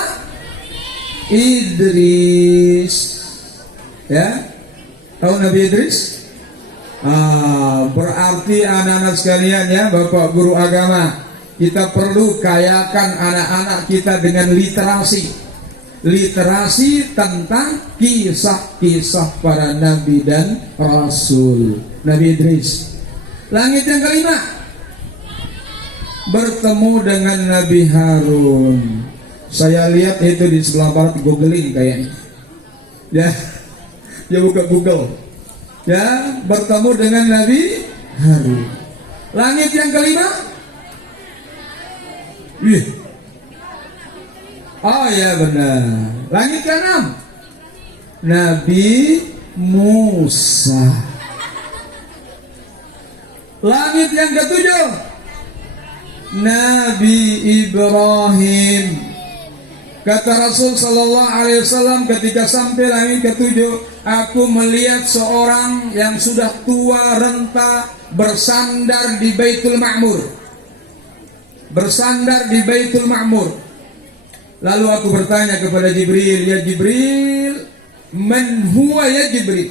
Idris. Ya, tahu Nabi Idris? Berarti anak-anak sekalian, ya, Bapak guru agama, kita perlu kayakan anak-anak kita dengan literasi tentang kisah-kisah para nabi dan rasul. Nabi Idris. Langit yang kelima bertemu dengan Nabi Harun. Saya lihat itu di sebelah barat, googling kayaknya. Ya, dia buka Google. Ya, bertemu dengan Nabi Harun. Langit yang kelima. Oh ya benar. Langit ke-6 Nabi Musa. Langit yang ke-7 Nabi Ibrahim. Kata Rasul sallallahu alaihi wasallam ketika sampai langit ke-7, aku melihat seorang yang sudah tua renta bersandar di Baitul Ma'mur. Bersandar di Baitul Ma'mur. Lalu aku bertanya kepada Jibril, ya Jibril, man huwa ya Jibril?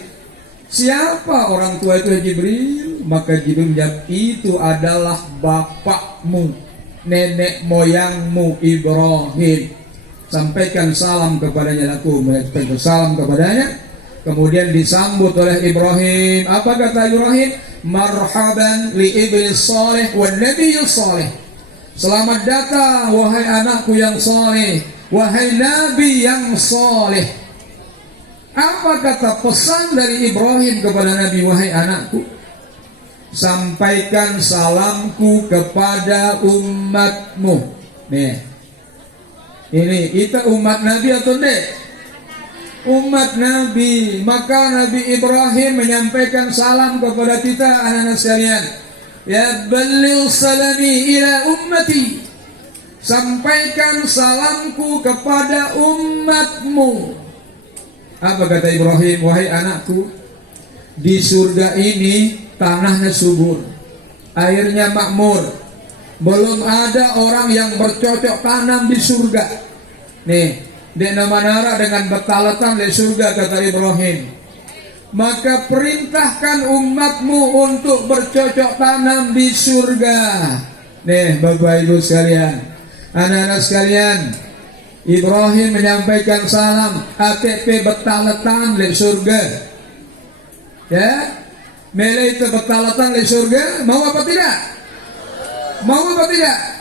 Siapa orang tua itu ya Jibril? Maka Jibril menjawab, itu adalah bapakmu, nenek moyangmu Ibrahim. Sampaikan salam kepadanya. Aku sampaikan salam kepadanya. Kemudian disambut oleh Ibrahim. Apa kata Ibrahim? Marhaban li ibni salih wa nabiyyu salih. Selamat datang wahai anakku yang saleh, wahai nabi yang saleh. Apa kata pesan dari Ibrahim kepada Nabi? Wahai anakku, sampaikan salamku kepada umatmu. Nih, ini kita umat Nabi atau tidak? Umat Nabi. Maka Nabi Ibrahim menyampaikan salam kepada kita, anak-anak sekalian. Ya balligh salami ila ummati, sampaikan salamku kepada umatmu. Apa kata Ibrahim? Wahai anakku, di surga ini tanahnya subur, airnya makmur. Belum ada orang yang bercocok tanam di surga. Nih, di nama-nama dengan betalatan di surga, kata Ibrahim. Maka perintahkan umatmu untuk bercocok tanam di surga. Nih Bapak Ibu sekalian, anak-anak sekalian, Ibrahim menyampaikan salam ATP betalatan di surga. Ya, mele itu betalatan di surga, mau apa tidak? Mau apa tidak?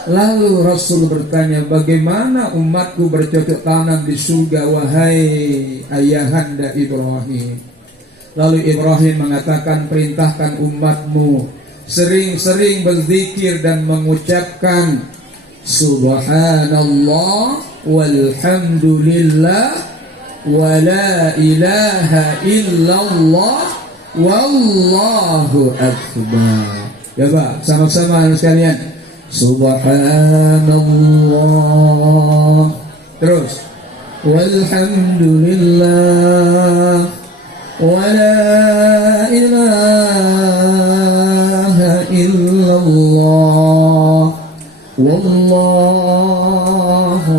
Lalu Rasul bertanya, bagaimana umatku bercocok tanam di surga, wahai ayahanda Ibrahim? Lalu Ibrahim mengatakan, perintahkan umatmu sering-sering berzikir dan mengucapkan Subhanallah walhamdulillah wa la ilaha illallah wallahu akbar. Ya Pak, sama-sama sekalian. Subhanallah, terus walhamdulillah wa la ilaha illallah wallahu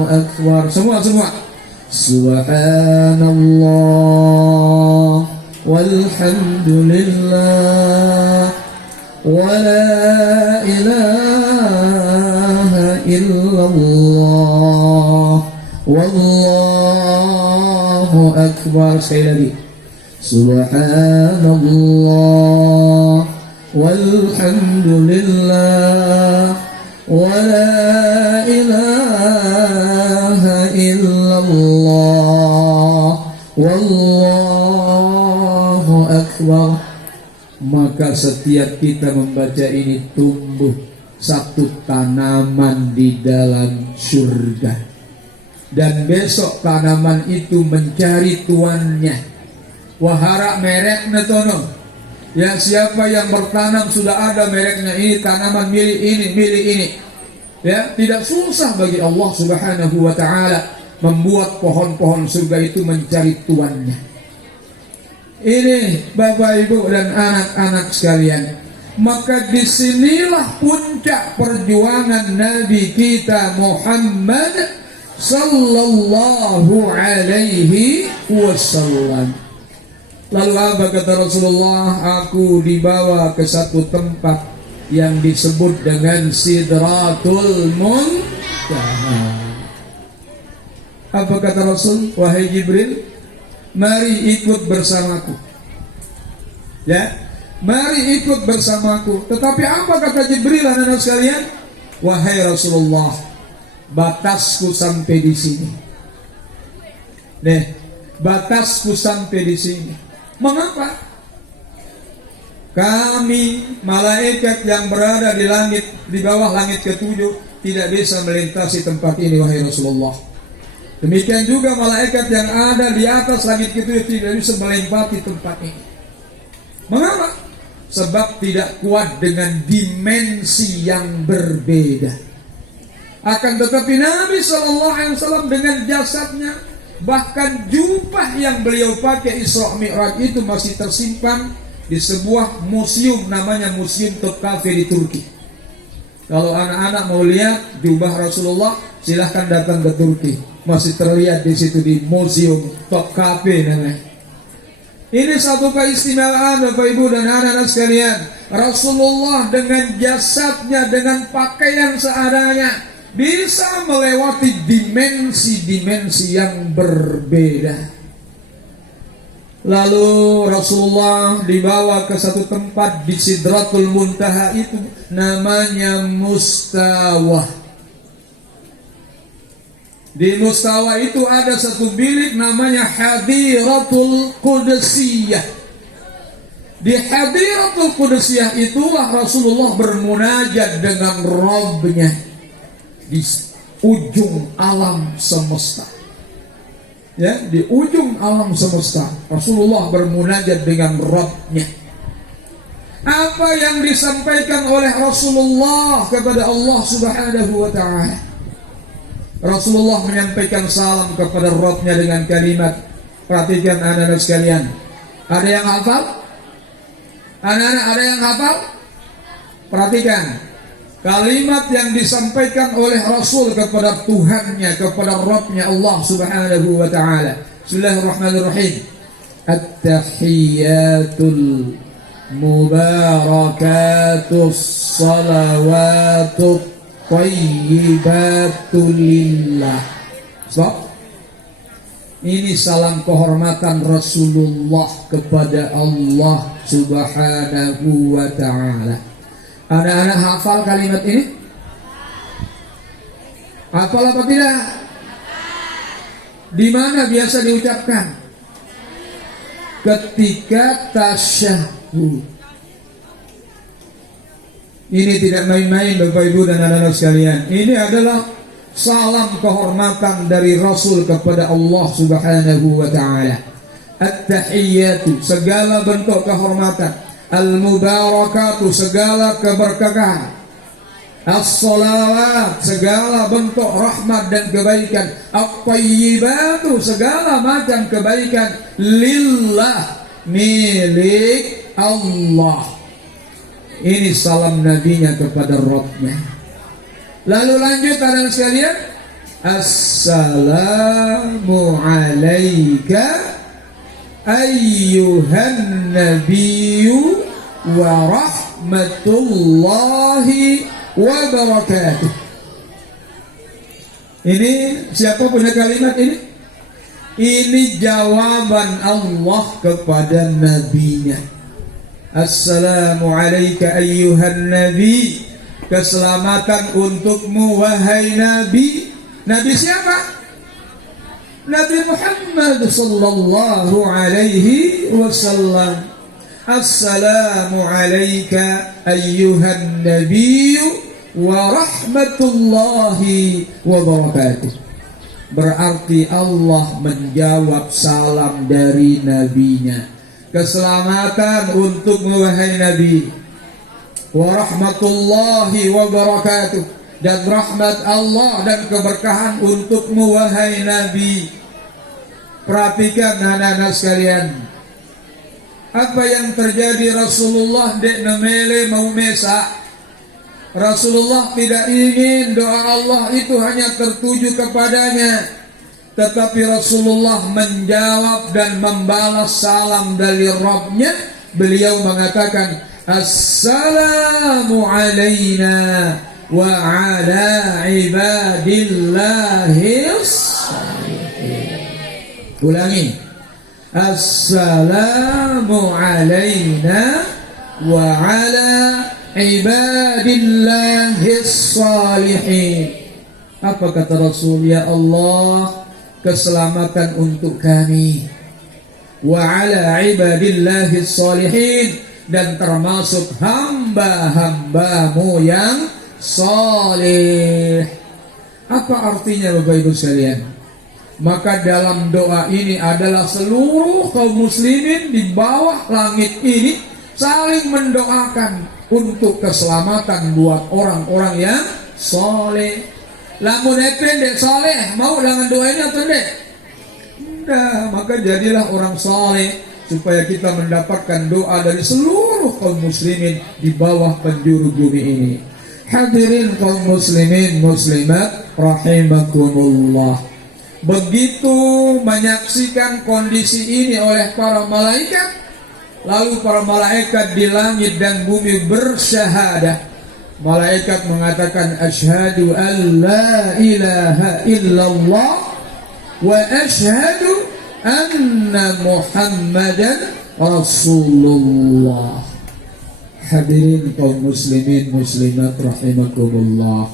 akbar. Semua Subhanallah walhamdulillah wa la ilaha illallah wallahu akbar. Sekali lagi, Subhanallah walhamdulillah wa la ilaha illallah wallahu akbar. Maka setiap kita membaca ini tumbuh satu tanaman di dalam surga. Dan besok tanaman itu mencari tuannya. Wahara mereknya tono. Ya, siapa yang bertanam sudah ada mereknya, ini tanaman milik ini. Ya, tidak susah bagi Allah Subhanahu wa taala membuat pohon-pohon surga itu mencari tuannya. Ini Bapak Ibu dan anak-anak sekalian, maka disinilah puncak perjuangan Nabi kita Muhammad sallallahu alaihi wasallam. Lalu apa kata Rasulullah? Aku dibawa ke satu tempat yang disebut dengan Sidratul Muntaha. Apa kata Rasul? Wahai Jibril, mari ikut bersamaku. Ya, mari ikut bersamaku. Tetapi apa kata Jibril, anak-anak sekalian? Wahai Rasulullah, batasku sampai di sini. Nih, batasku sampai di sini. Mengapa? Kami malaikat yang berada di langit, di bawah langit ketujuh, tidak bisa melintasi tempat ini, wahai Rasulullah. Demikian juga malaikat yang ada di atas langit ketujuh tidak bisa melewati tempat ini. Mengapa? Sebab tidak kuat dengan dimensi yang berbeda. Akan tetapi Nabi SAW dengan jasadnya, bahkan jubah yang beliau pakai Isra Mi'raj itu masih tersimpan di sebuah museum, namanya Museum Topkapi di Turki. Kalau anak-anak mau lihat jubah Rasulullah, silahkan datang ke Turki. Masih terlihat di situ di Museum Topkapi namanya. Ini satu keistimewaan Bapak Ibu dan anak-anak sekalian. Rasulullah dengan jasadnya, dengan pakaian seadanya, bisa melewati dimensi-dimensi yang berbeda. Lalu Rasulullah dibawa ke satu tempat di Sidratul Muntaha, itu namanya Mustawah. Di Mustawah itu ada satu bilik namanya Hadiratul Qudsiyah. Di Hadiratul Qudsiyah itulah Rasulullah bermunajat dengan Rabb-Nya di ujung alam semesta. Ya, di ujung alam semesta Rasulullah bermunajat dengan Rabb-Nya. apa yang disampaikan oleh Rasulullah kepada Allah Subhanahu wa ta'ala. Rasulullah menyampaikan salam kepada Rabbnya dengan kalimat, perhatikan anak-anak sekalian. Ada yang hafal? Anak-anak ada yang hafal? Perhatikan kalimat yang disampaikan oleh Rasul kepada Tuhannya, kepada Rabbnya Allah Subhanahu wa ta'ala. Bismillahirrahmanirrahim. At-tahiyyatul mubarakatus salawatut thayyibatu lillah. Stop. Ini salam kehormatan Rasulullah kepada Allah Subhanahu wa ta'ala. Anak-anak hafal kalimat ini? Hafal apa tidak? Di mana biasa diucapkan? Ketika tasyahud. Ini tidak main-main Bapak Ibu dan anak-anak sekalian. Ini adalah salam kehormatan dari Rasul kepada Allah Subhanahu wa ta'ala. At-tahiyyatu, segala bentuk kehormatan. Al-mubarakatu, segala keberkahan. As-salawat, segala bentuk rahmat dan kebaikan. At-tayyibatu, segala macam kebaikan. Lillah, milik Allah. Ini salam nabinya kepada Rabbnya. Lalu lanjut anak sekalian. Assalamu alayka ayyuhan nabiyyu wa rahmatullahi wa barakatuh. Ini siapa punya kalimat ini? Ini jawaban Allah kepada nabinya. Assalamu alayka ayyuhan nabi. Keselamatan untukmu wahai nabi. Nabi siapa? Nabi Muhammad sallallahu alaihi wasallam. Assalamu alayka ayyuhan nabi wa rahmatullahi wa barakatuh. Berarti Allah menjawab salam dari nabinya. Keselamatan untuk wahai Nabi, wa rahmatullahi wa barakatuh, dan rahmat Allah dan keberkahan untukmu wahai Nabi. Perhatikan anak-anak sekalian, apa yang terjadi. Rasulullah dek nemele mau mesa. Rasulullah tidak ingin doa Allah itu hanya tertuju kepadanya, tetapi Rasulullah menjawab dan membalas salam dari Rabbnya. Beliau mengatakan, Assalamu alayna wa ala ibadillahis salihin. Ulangi. Assalamu alayna wa ala ibadillahis salihin. Apa kata Rasul? Ya Allah, keselamatan untuk kami, wa ala ibadillahis salihin, dan termasuk hamba-hambamu yang saleh. Apa artinya Bapak Ibu sekalian? Maka dalam doa ini adalah seluruh kaum muslimin di bawah langit ini saling mendoakan untuk keselamatan buat orang-orang yang saleh. Lamun dek soleh, mau dengan doanya atau dek? Enggak, maka jadilah orang soleh supaya kita mendapatkan doa dari seluruh kaum muslimin di bawah penjuru bumi ini. Hadirin kaum muslimin muslimat rahimakumullah. Begitu menyaksikan kondisi ini oleh para malaikat, lalu para malaikat di langit dan bumi bersyahadah. Malaikat mengatakan asyhadu an la ilaha illallah wa asyhadu anna Muhammadan Rasulullah. Hadirin kaum muslimin muslimat rahimakumullah.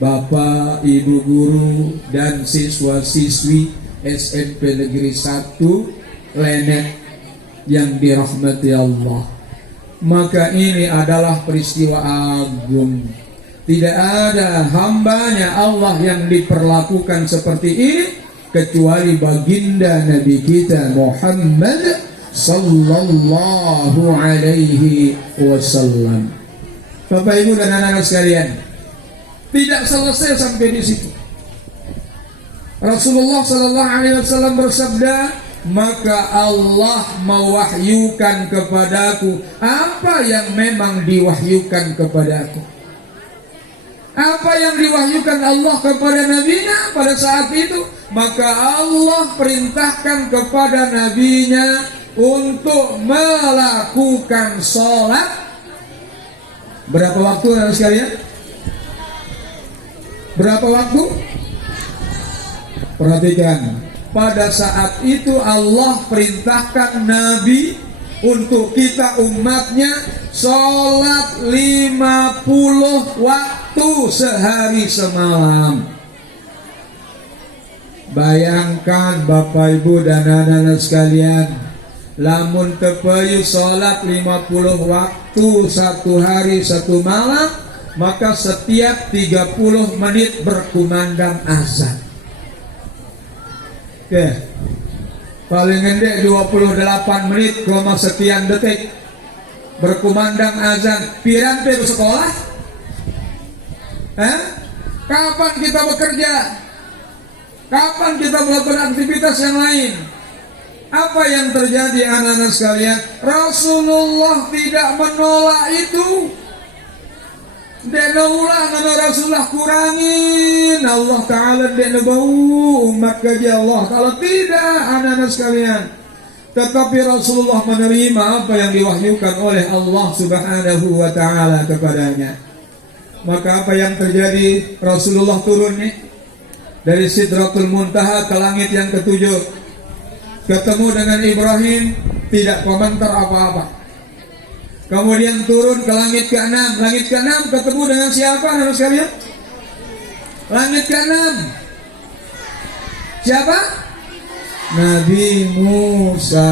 Bapak, Ibu guru dan siswa-siswi SMP Negeri 1 Lenek yang dirahmati Allah. Maka ini adalah peristiwa agung. Tidak ada hambanya Allah yang diperlakukan seperti ini kecuali baginda Nabi kita Muhammad sallallahu alaihi wasallam. Bapak Ibu dan anak-anak sekalian, tidak selesai sampai di situ. Rasulullah sallallahu alaihi wasallam bersabda, maka Allah mewahyukan kepadaku apa yang memang diwahyukan kepadaku. Apa yang diwahyukan Allah kepada nabinya pada saat itu, maka Allah perintahkan kepada nabinya untuk melakukan sholat. Berapa waktu anak sekalian? Berapa waktu? Perhatikan, pada saat itu Allah perintahkan Nabi untuk kita umatnya sholat 50 waktu sehari semalam. Bayangkan Bapak Ibu dan anak-anak sekalian, lamun tepayu sholat 50 waktu satu hari satu malam, maka setiap 30 menit berkumandang azan. Oke, paling pendek 28 menit, sekian detik berkumandang azan. Piranti bersekolah? Kapan kita bekerja? Kapan kita melakukan aktivitas yang lain? Apa yang terjadi anak-anak sekalian? Rasulullah tidak menolak itu. Dena ulah nana Rasulullah kurangin Allah Ta'ala dena bau umat kaji Allah Ta'ala tidak anak-anak sekalian. Tetapi Rasulullah menerima apa yang diwahyukan oleh Allah Subhanahu wa Ta'ala kepadanya. Maka apa yang terjadi? Rasulullah turun nih dari Sidratul Muntaha ke langit yang ketujuh, ketemu dengan Ibrahim, tidak komentar apa-apa. Kemudian turun ke langit ke-6. Langit ke-6 ketemu dengan siapa anak sekalian? Langit ke-6 siapa? Nabi Musa.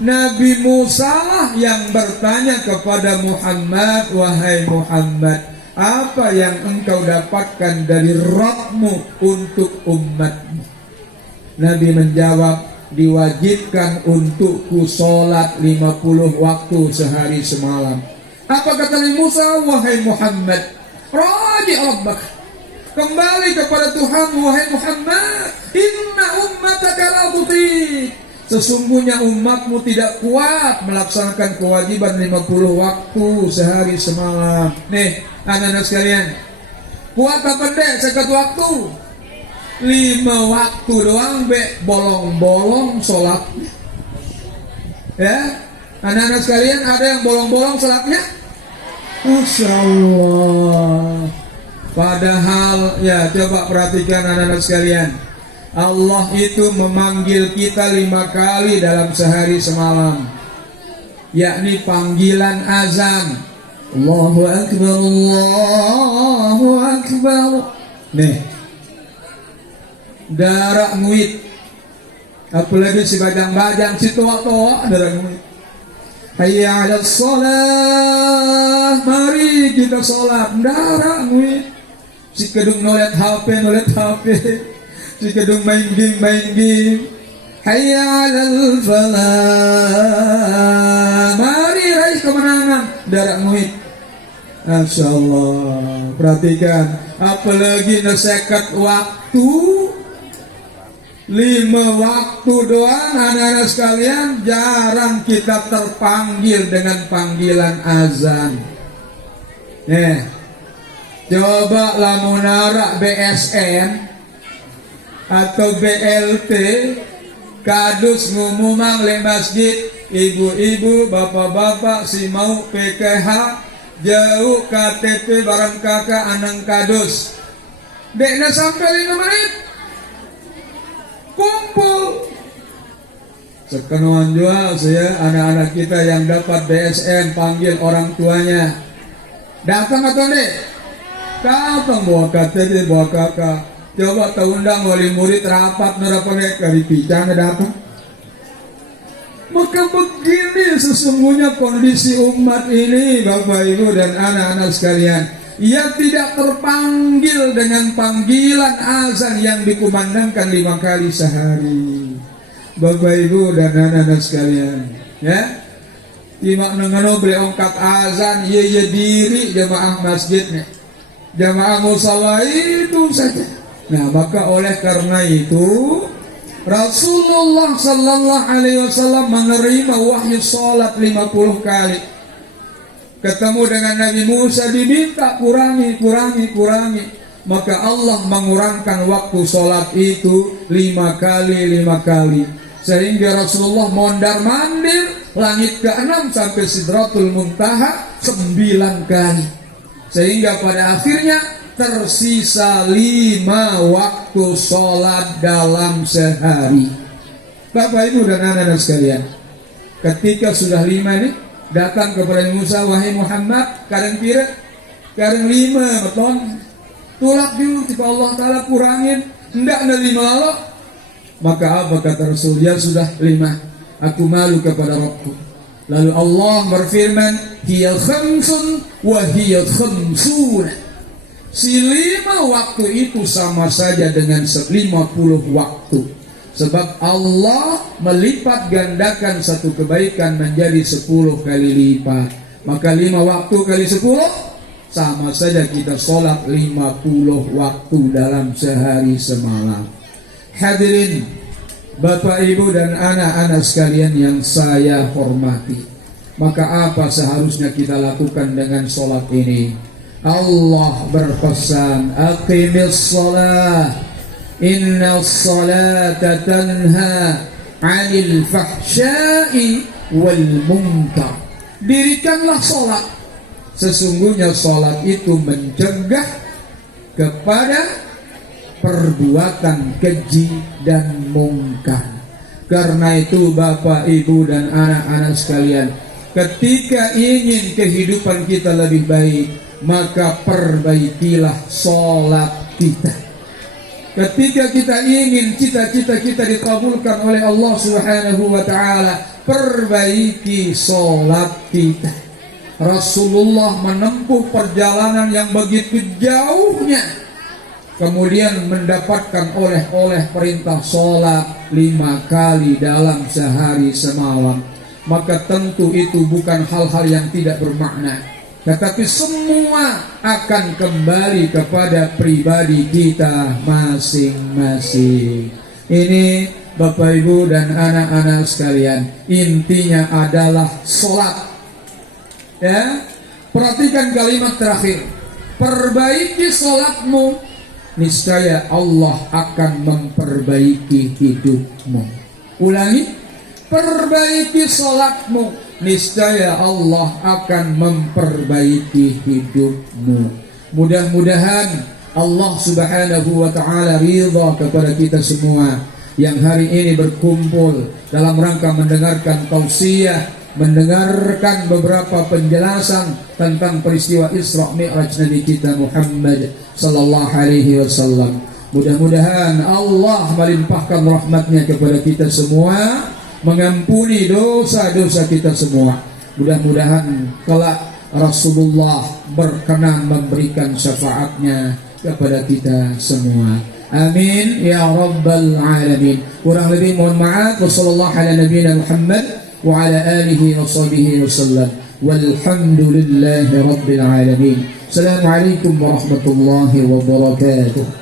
Nabi Musa lah yang bertanya kepada Muhammad, wahai Muhammad, apa yang engkau dapatkan dari Rabbmu untuk umatmu? Nabi menjawab, diwajibkan untukku sholat 50 waktu sehari semalam. Apa kata Nabi Musa? Wahai Muhammad, raji rabbak, kembali kepada Tuhan, wahai Muhammad. Inna ummataka la tutik, sesungguhnya umatmu tidak kuat melaksanakan kewajiban 50 waktu sehari semalam. Nih anak-anak sekalian, kuat apa pendek sekat waktu? 5 waktu doang be bolong-bolong sholatnya. Ya, anak-anak sekalian, ada yang bolong-bolong sholatnya? Masya Allah. Padahal ya, coba perhatikan anak-anak sekalian, Allah itu memanggil kita 5 kali dalam sehari semalam, yakni panggilan azan, Allahu Akbar, Allahu Akbar. Nih darak nguit, apalagi si bajang-bajang, si tua-tua darak nguit. Hayya 'alas shalah, mari kita sholat, darak nguit. Si kedung nolet HP, si kedung main game. Hayya 'alal falah, mari raih kemenangan, darak nguit. Masya Allah. Perhatikan, apalagi nesekat waktu 5 waktu doang anak-anak sekalian, jarang kita terpanggil dengan panggilan azan. Coba lamunara BSN atau BLT kadus ngumumang le masjid, ibu-ibu, bapak-bapak si mau PKH jauh KTP barang kakak anang kadus. Dekna sampai 5 menit kumpul. Sekenuan jual saya anak-anak kita yang dapat BSN panggil orang tuanya. Datang atau dek? Datang bawa KTP, bawa kakak. Coba undang wali murid rapat nerapanek dari picang datang. Maka begini sesungguhnya kondisi umat ini, Bapak Ibu dan anak-anak sekalian. Ia tidak terpanggil dengan panggilan azan yang dikumandangkan 5 kali sehari. Bapak Ibu dan anak-anak sekalian, ya. Imak nengano beli ongkat azan, iya diri jamaah masjidnya, jamaah musala itu saja. Nah, maka oleh karena itu Rasulullah Sallallahu Alaihi Wasallam menerima wahyu salat 50 kali. Ketemu dengan Nabi Musa diminta kurangi. Maka Allah mengurangkan waktu sholat itu 5 kali, sehingga Rasulullah mondar-mandir langit ke-6 sampai Sidratul Muntaha 9 kali, sehingga pada akhirnya tersisa 5 waktu sholat dalam sehari. Bapak Ibu dan anak-anak sekalian, ketika sudah 5 nih datang kepada Musa, wahai Muhammad, kareng 5 beton tulak dulu tiba Allah Ta'ala kurangin, hendak ada 5 Allah. Maka apa kata Rasul? Ya sudah 5, aku malu kepada Rabbku. Lalu Allah berfirman, hiya khamsun wa hiya khamsun. Si 5 waktu itu sama saja dengan 50 waktu. Sebab Allah melipat gandakan satu kebaikan menjadi 10 kali lipat. Maka 5 waktu kali 10 sama saja kita sholat 50 waktu dalam sehari semalam. Hadirin Bapak Ibu dan anak-anak sekalian yang saya hormati, maka apa seharusnya kita lakukan dengan sholat ini? Allah berpesan, aqimis sholat, inna sholata tanha 'anil fahsya'i wal munkar. Dirikanlah sholat, sesungguhnya sholat itu mencegah kepada perbuatan keji dan mungkar. Karena itu Bapak, Ibu dan anak-anak sekalian, ketika ingin kehidupan kita lebih baik, maka perbaikilah sholat kita. Ketika kita ingin cita-cita kita dikabulkan oleh Allah Subhanahu wa ta'ala, perbaiki sholat kita. Rasulullah menempuh perjalanan yang begitu jauhnya, kemudian mendapatkan oleh perintah sholat 5 kali dalam sehari semalam. Maka tentu itu bukan hal-hal yang tidak bermakna, tetapi semua akan kembali kepada pribadi kita masing-masing. Ini Bapak Ibu dan anak-anak sekalian, intinya adalah sholat. Ya, perhatikan kalimat terakhir, perbaiki sholatmu, niscaya Allah akan memperbaiki hidupmu. Ulangi, perbaiki sholatmu, niscaya Allah akan memperbaiki hidupmu. Mudah-mudahan Allah Subhanahu wa ta'ala ridha kepada kita semua yang hari ini berkumpul dalam rangka mendengarkan tausiah, mendengarkan beberapa penjelasan tentang peristiwa Isra Mi'raj Nabi kita Muhammad sallallahu alaihi wasallam. Mudah-mudahan Allah melimpahkan rahmatnya kepada kita semua, mengampuni dosa-dosa kita semua. Mudah-mudahan kelak Rasulullah berkenan memberikan syafaatnya kepada kita semua. Amin ya rabbal alamin. Kurang lebih mohon maaf. Wassallallahu ala nabiyina Muhammad wa ala alihi wa sahbihi wa sallam. Walhamdulillahi rabbil alamin. Assalamualaikum warahmatullahi wabarakatuh.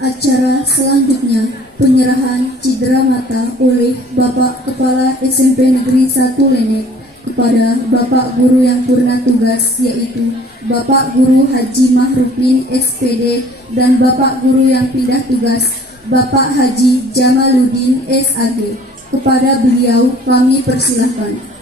Acara selanjutnya, penyerahan cindera mata oleh Bapak Kepala SMP Negeri 1 Lenek kepada Bapak Guru yang purna tugas, yaitu Bapak Guru Haji Mahrupin SPD dan Bapak Guru yang pindah tugas Bapak Haji Jamaluddin SAG. Kepada beliau kami persilahkan.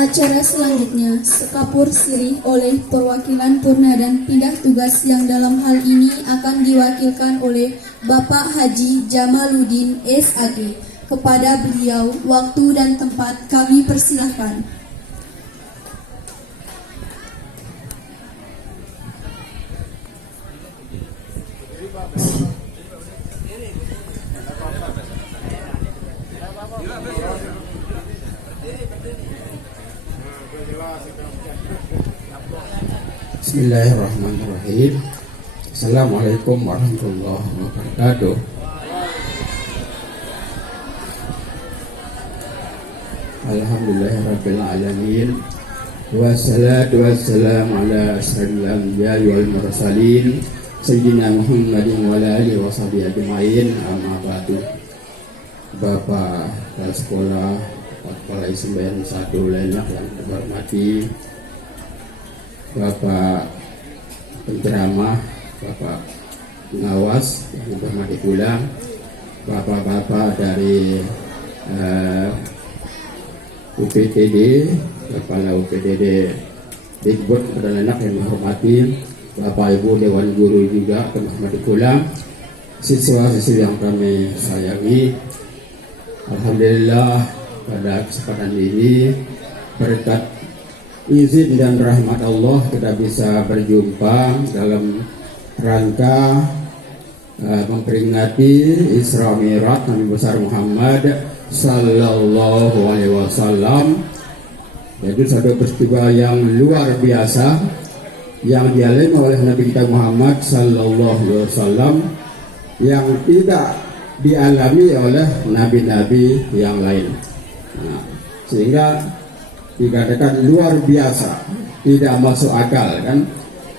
Acara selanjutnya, sekapur sirih oleh perwakilan purna dan pindah tugas yang dalam hal ini akan diwakilkan oleh Bapak Haji Jamaluddin SAG. Kepada beliau, waktu dan tempat kami persilahkan. Bismillahirrahmanirrahim. Assalamualaikum warahmatullahi wabarakatuh. Alhamdulillahirabbil alamin. Wassalatu wassalamu ala asyrafil anbiya'i wal mursalin sayyidina Muhammadin wa ala alihi washabihi ajmain. Amma ba'du. Bapak kepala sekolah, kepala sembahyang satu lainnya yang terhormati, Bapak penceramah, Bapak pengawas yang hormati pula, Bapak-bapak dari UPTD, Kepala UPTD Dikbud dan anak yang menghormati, Bapak Ibu Dewan Guru juga kami hormati pula, siswa-siswi yang kami sayangi. Alhamdulillah pada kesempatan ini berkat izin dan rahmat Allah kita bisa berjumpa dalam rangka memperingati Isra Mi'raj Nabi besar Muhammad Sallallahu Alaihi Wasallam. Yaitu satu peristiwa yang luar biasa yang dialami oleh Nabi kita Muhammad Sallallahu Alaihi Wasallam yang tidak dialami oleh nabi-nabi yang lain. Nah, sehingga dikatakan luar biasa, tidak masuk akal kan?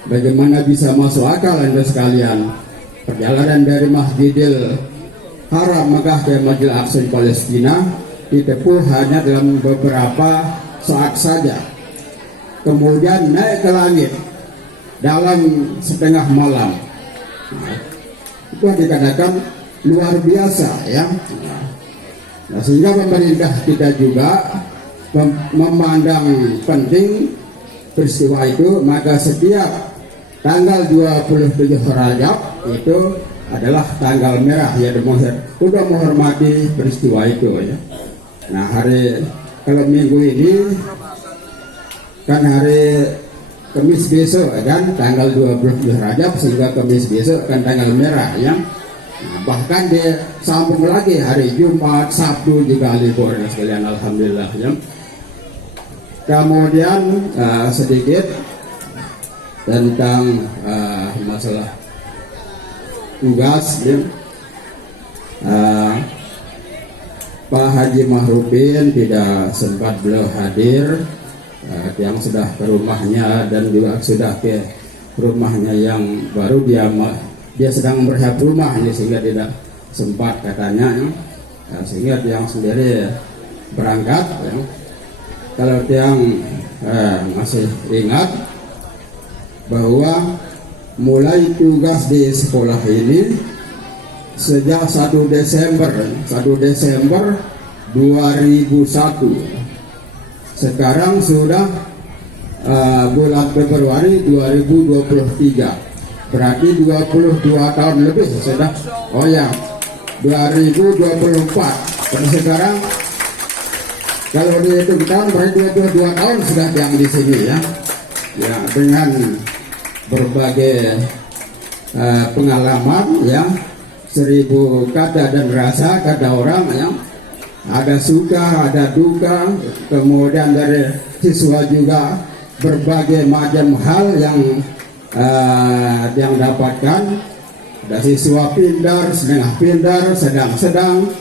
Bagaimana bisa masuk akal Anda sekalian? Perjalanan dari Masjidil Haram Mekah ke Masjidil Aqsa di Palestina ditempuh hanya dalam beberapa saat saja. Kemudian naik ke langit dalam setengah malam. Nah, itu dikatakan luar biasa ya. Nah, sehingga pemerintah kita juga memandang penting peristiwa itu, maka setiap tanggal 27 Rajab itu adalah tanggal merah ya, untuk menghormati peristiwa itu ya. Nah, kalau minggu ini kan hari Kamis besok kan tanggal 27 Rajab, sehingga Kamis besok kan tanggal merah ya. Nah, bahkan dia sambung lagi hari Jumat, Sabtu juga libur ya sekalian, alhamdulillah ya. Kemudian sedikit tentang masalah tugas ya. Pak Haji Mahrupin tidak sempat beliau hadir, yang sudah ke rumahnya dan juga sudah ke rumahnya yang baru, dia sedang mempersiap rumah ini sehingga tidak sempat katanya ya. Sehingga yang sendiri berangkat ya. Kalau yang masih ingat bahwa mulai tugas di sekolah ini sejak 1 Desember 2001, sekarang sudah bulan Februari 2023. Berarti 22 tahun lebih sudah. Oh ya, 2024. Dan sekarang kalau dihitung tahun berarti 22 tahun sudah yang di sini ya. Ya, dengan berbagai pengalaman ya, 1000 kata dan rasa kata orang ya. Ada suka, ada duka, kemudian dari siswa juga berbagai macam hal yang dapatkan. Ada siswa pindar, setengah pindar, sedang-sedang,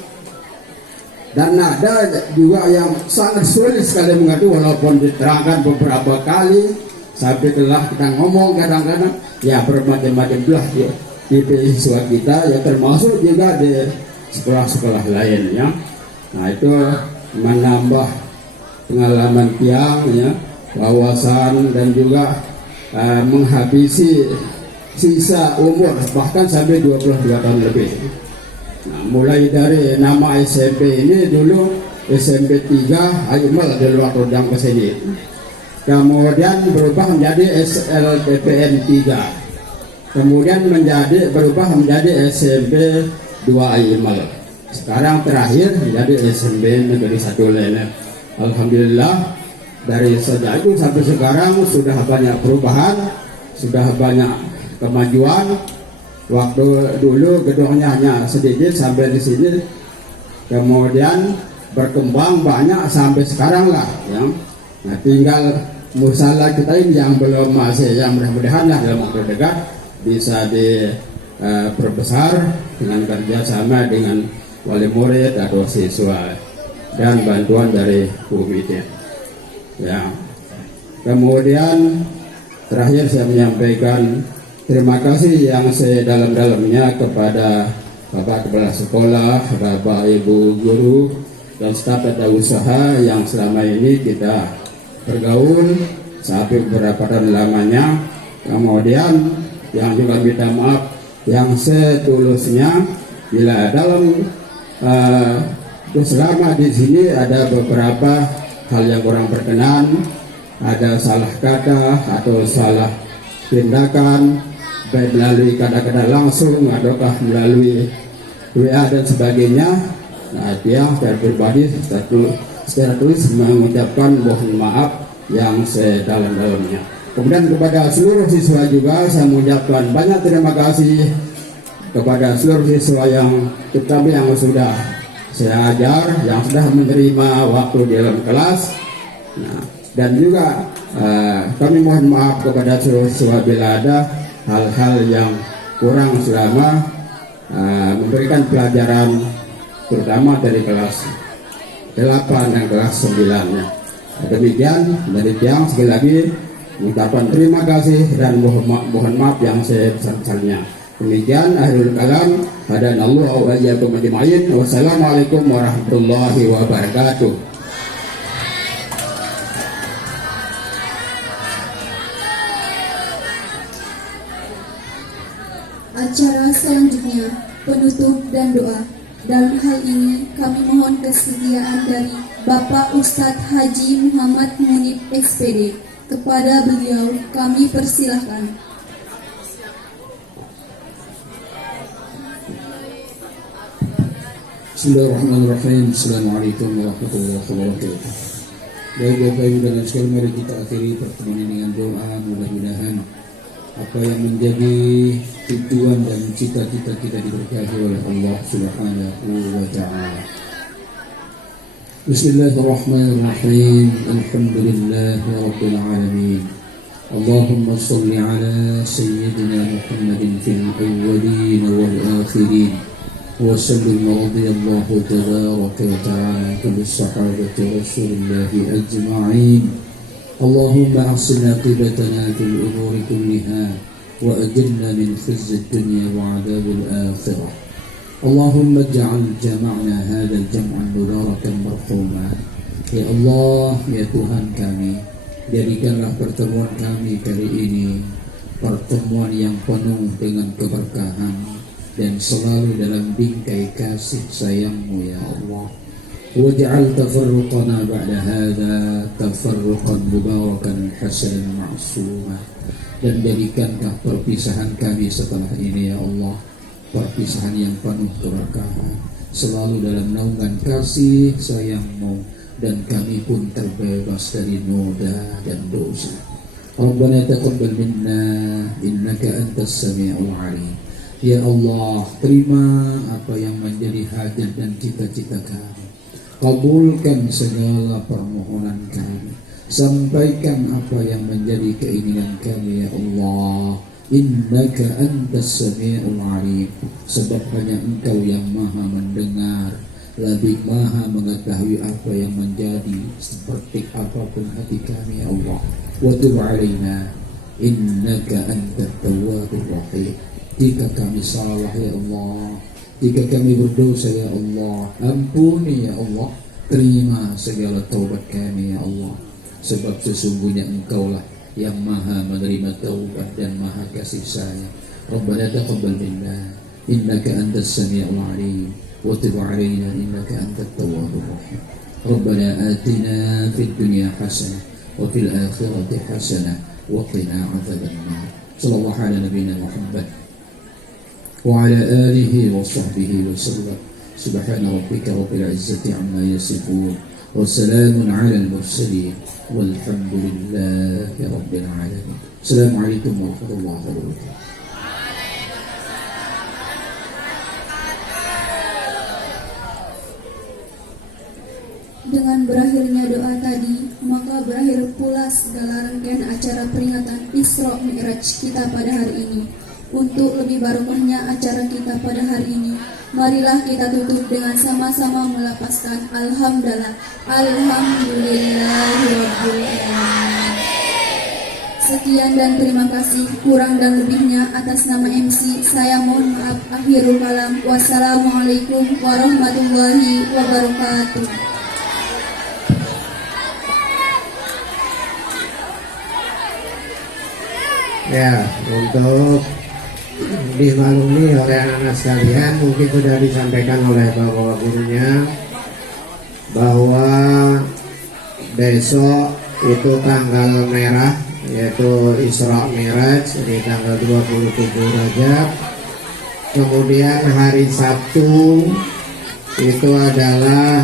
dan ada juga yang sangat sulit sekali mengerti walaupun diterangkan beberapa kali sampai telah kita ngomong kadang-kadang ya bermacam-macam belah di siswa kita ya, termasuk juga di sekolah-sekolah lain ya. Nah itu menambah pengalaman tiang ya, wawasan, dan juga menghabisi sisa umur bahkan sampai 22 tahun lebih. Nah, mulai dari nama SMP ini dulu SMP 3 Aimal di luar Rodang ke sini. Kemudian berubah menjadi SLPPN 3. Kemudian berubah menjadi SMP 2 Aimal. Sekarang terakhir menjadi SMP Negeri 1 Lenek. Alhamdulillah dari sejak itu sampai sekarang sudah banyak perubahan, sudah banyak kemajuan. Waktu dulu gedungnya hanya sedikit sampai di sini, kemudian berkembang banyak sampai sekarang lah ya. Nah, tinggal musala kita ini yang belum masih, yang mudah-mudahan lah dalam waktu dekat bisa diperbesar dengan kerjasama dengan wali murid atau siswa dan bantuan dari komite ya. Kemudian terakhir saya menyampaikan terima kasih yang sedalam-dalamnya kepada Bapak Kepala Sekolah, Bapak Ibu Guru, dan staf tata usaha yang selama ini kita bergaul sampai beberapa tahun lamanya. Kemudian yang juga minta maaf yang setulusnya bila dalam selama di sini ada beberapa hal yang kurang berkenan, ada salah kata atau salah tindakan, baik melalui kata-kata langsung ataukah melalui WA dan sebagainya. Nah, dia secara pribadi secara tulis mengucapkan mohon maaf yang sedalam-dalamnya. Kemudian kepada seluruh siswa juga saya mengucapkan banyak terima kasih kepada seluruh siswa yang terutama yang sudah saya ajar, yang sudah menerima waktu di dalam kelas. Nah, dan juga kami mohon maaf kepada seluruh siswa bila ada hal-hal yang kurang selama memberikan pelajaran terutama dari kelas 8 dan kelas 9 ya. Demikian dari tiang sekali lagi mengucapkan terima kasih dan mohon maaf yang sebesar-besarnya. Demikian akhirul kalam, hadanallahu wa iyyakum ajma'in. Wassalamualaikum warahmatullahi wabarakatuh. Acara selanjutnya penutup dan doa. Dalam hal ini kami mohon kesediaan dari Bapak Ustadz Haji Muhammad Munib SPD. Kepada beliau kami persilahkan. Bismillahirrahmanirrahim. Assalamualaikum warahmatullahi wabarakatuh. Baik Bapak Ibu dan sekalian, mari kita akhiri pertemuan ini dengan doa. Mudah-mudahan apa yang menjadi tujuan dan cita-cita kita diberkahi oleh Allah Subhanahu wa Ta'ala. Bismillahirrahmanirrahim. Alhamdulillahi Rabbil Alamin. Allahumma salli ala Sayyidina Muhammadin fil awwalin wal akhirin. وسلم رضي الله تبارك وتعالى كل الصحابة رسول الله أجمعين. اللهم أحسن عاقبتنا في الأمور كلها وأجرنا من خزي الدنيا وعذاب الآخرة. اللهم اجعل جمعنا هذا الجمع مباركا مرحوما. Ya Allah, ya Tuhan kami, jadikanlah pertemuan kami kali ini pertemuan yang penuh dengan keberkahan dan selalu dalam bingkai kasih sayang-Mu ya Allah. واجعل تفرقنا بعد هذا تفرقا مباركا حسنا معصوما, dan jadikanlah perpisahan kami setelah ini ya Allah perpisahan yang penuh keberkahan, selalu dalam naungan kasih sayang-Mu, dan kami pun terbebas dari noda dan dosa. Rabbana taqabbal minna innaka antas sami'ul alim. Ya Allah, terima apa yang menjadi hajat dan cita-cita kami, kabulkan segala permohonan kami, sampaikan apa yang menjadi keinginan kami ya Allah. Innaka antas sami'ul alim, sebab hanya Engkau yang maha mendengar, lebih maha mengetahui apa yang menjadi seperti apapun hati kami ya Allah. Wa tub alaina innaka antat tawwabur rahim. Jika kami salah ya Allah, jika kami berdosa ya Allah, ampuni ya Allah, terima segala taubat kami ya Allah, sebab sesungguhnya Engkaulah yang maha menerima taubat dan maha kasih sayang. Rabbana taqabbal minna innaka antas sami'ul alim wa tub alaina innaka antat tawwabur rahim. Rabbana atina fid dunya hasanah wa fil akhirati hasanah wa qina adzabannar. Sallallahu ala nabiyyina Muhammad wa ala alihi wa sahbihi wa sallam. Subhana rabbika rabbil izzati amma yasifun wa salamun ala al-mursalin walhamdulillahi rabbil alamin. Assalamualaikum warahmatullahi wabarakatuh. Dengan berakhirnya doa tadi, maka berakhir pula segala rangkaian acara peringatan Isra Mi'raj kita pada hari ini. Untuk lebih barokahnya acara kita pada hari ini, marilah kita tutup dengan sama-sama melapaskan Alhamdulillah, Alhamdulillahirabbil alamin. Sekian dan terima kasih. Kurang dan lebihnya atas nama MC saya mohon maaf. Akhirul kalam. Wassalamualaikum warahmatullahi wabarakatuh. Ya, untuk dimaklumi oleh anak-anak sekalian, mungkin sudah disampaikan oleh bapak gurunya bahwa besok itu tanggal merah, yaitu Isra Mi'raj di tanggal 27 Rajab. Kemudian hari Sabtu itu adalah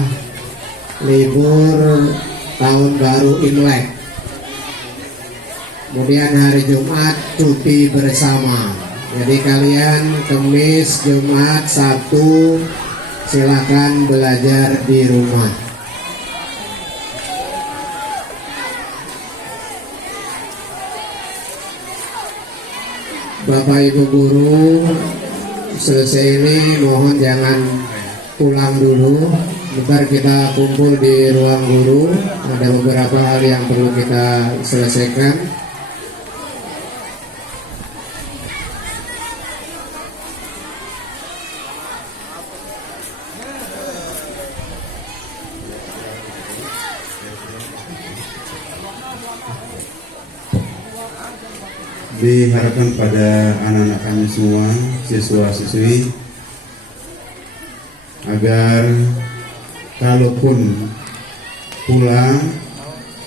libur tahun baru Imlek. Kemudian hari Jumat cuti bersama. Jadi kalian Kamis, Jumat, Sabtu silakan belajar di rumah. Bapak Ibu guru, selesai ini mohon jangan pulang dulu. Bentar kita kumpul di ruang guru. Ada beberapa hal yang perlu kita selesaikan. Diharapkan pada anak-anak kami semua, siswa-siswi, agar kalaupun pulang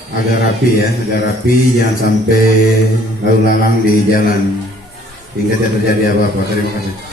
agak rapi ya, agak rapi, jangan sampai lalu lalang di jalan hingga tidak terjadi apa-apa. Terima kasih.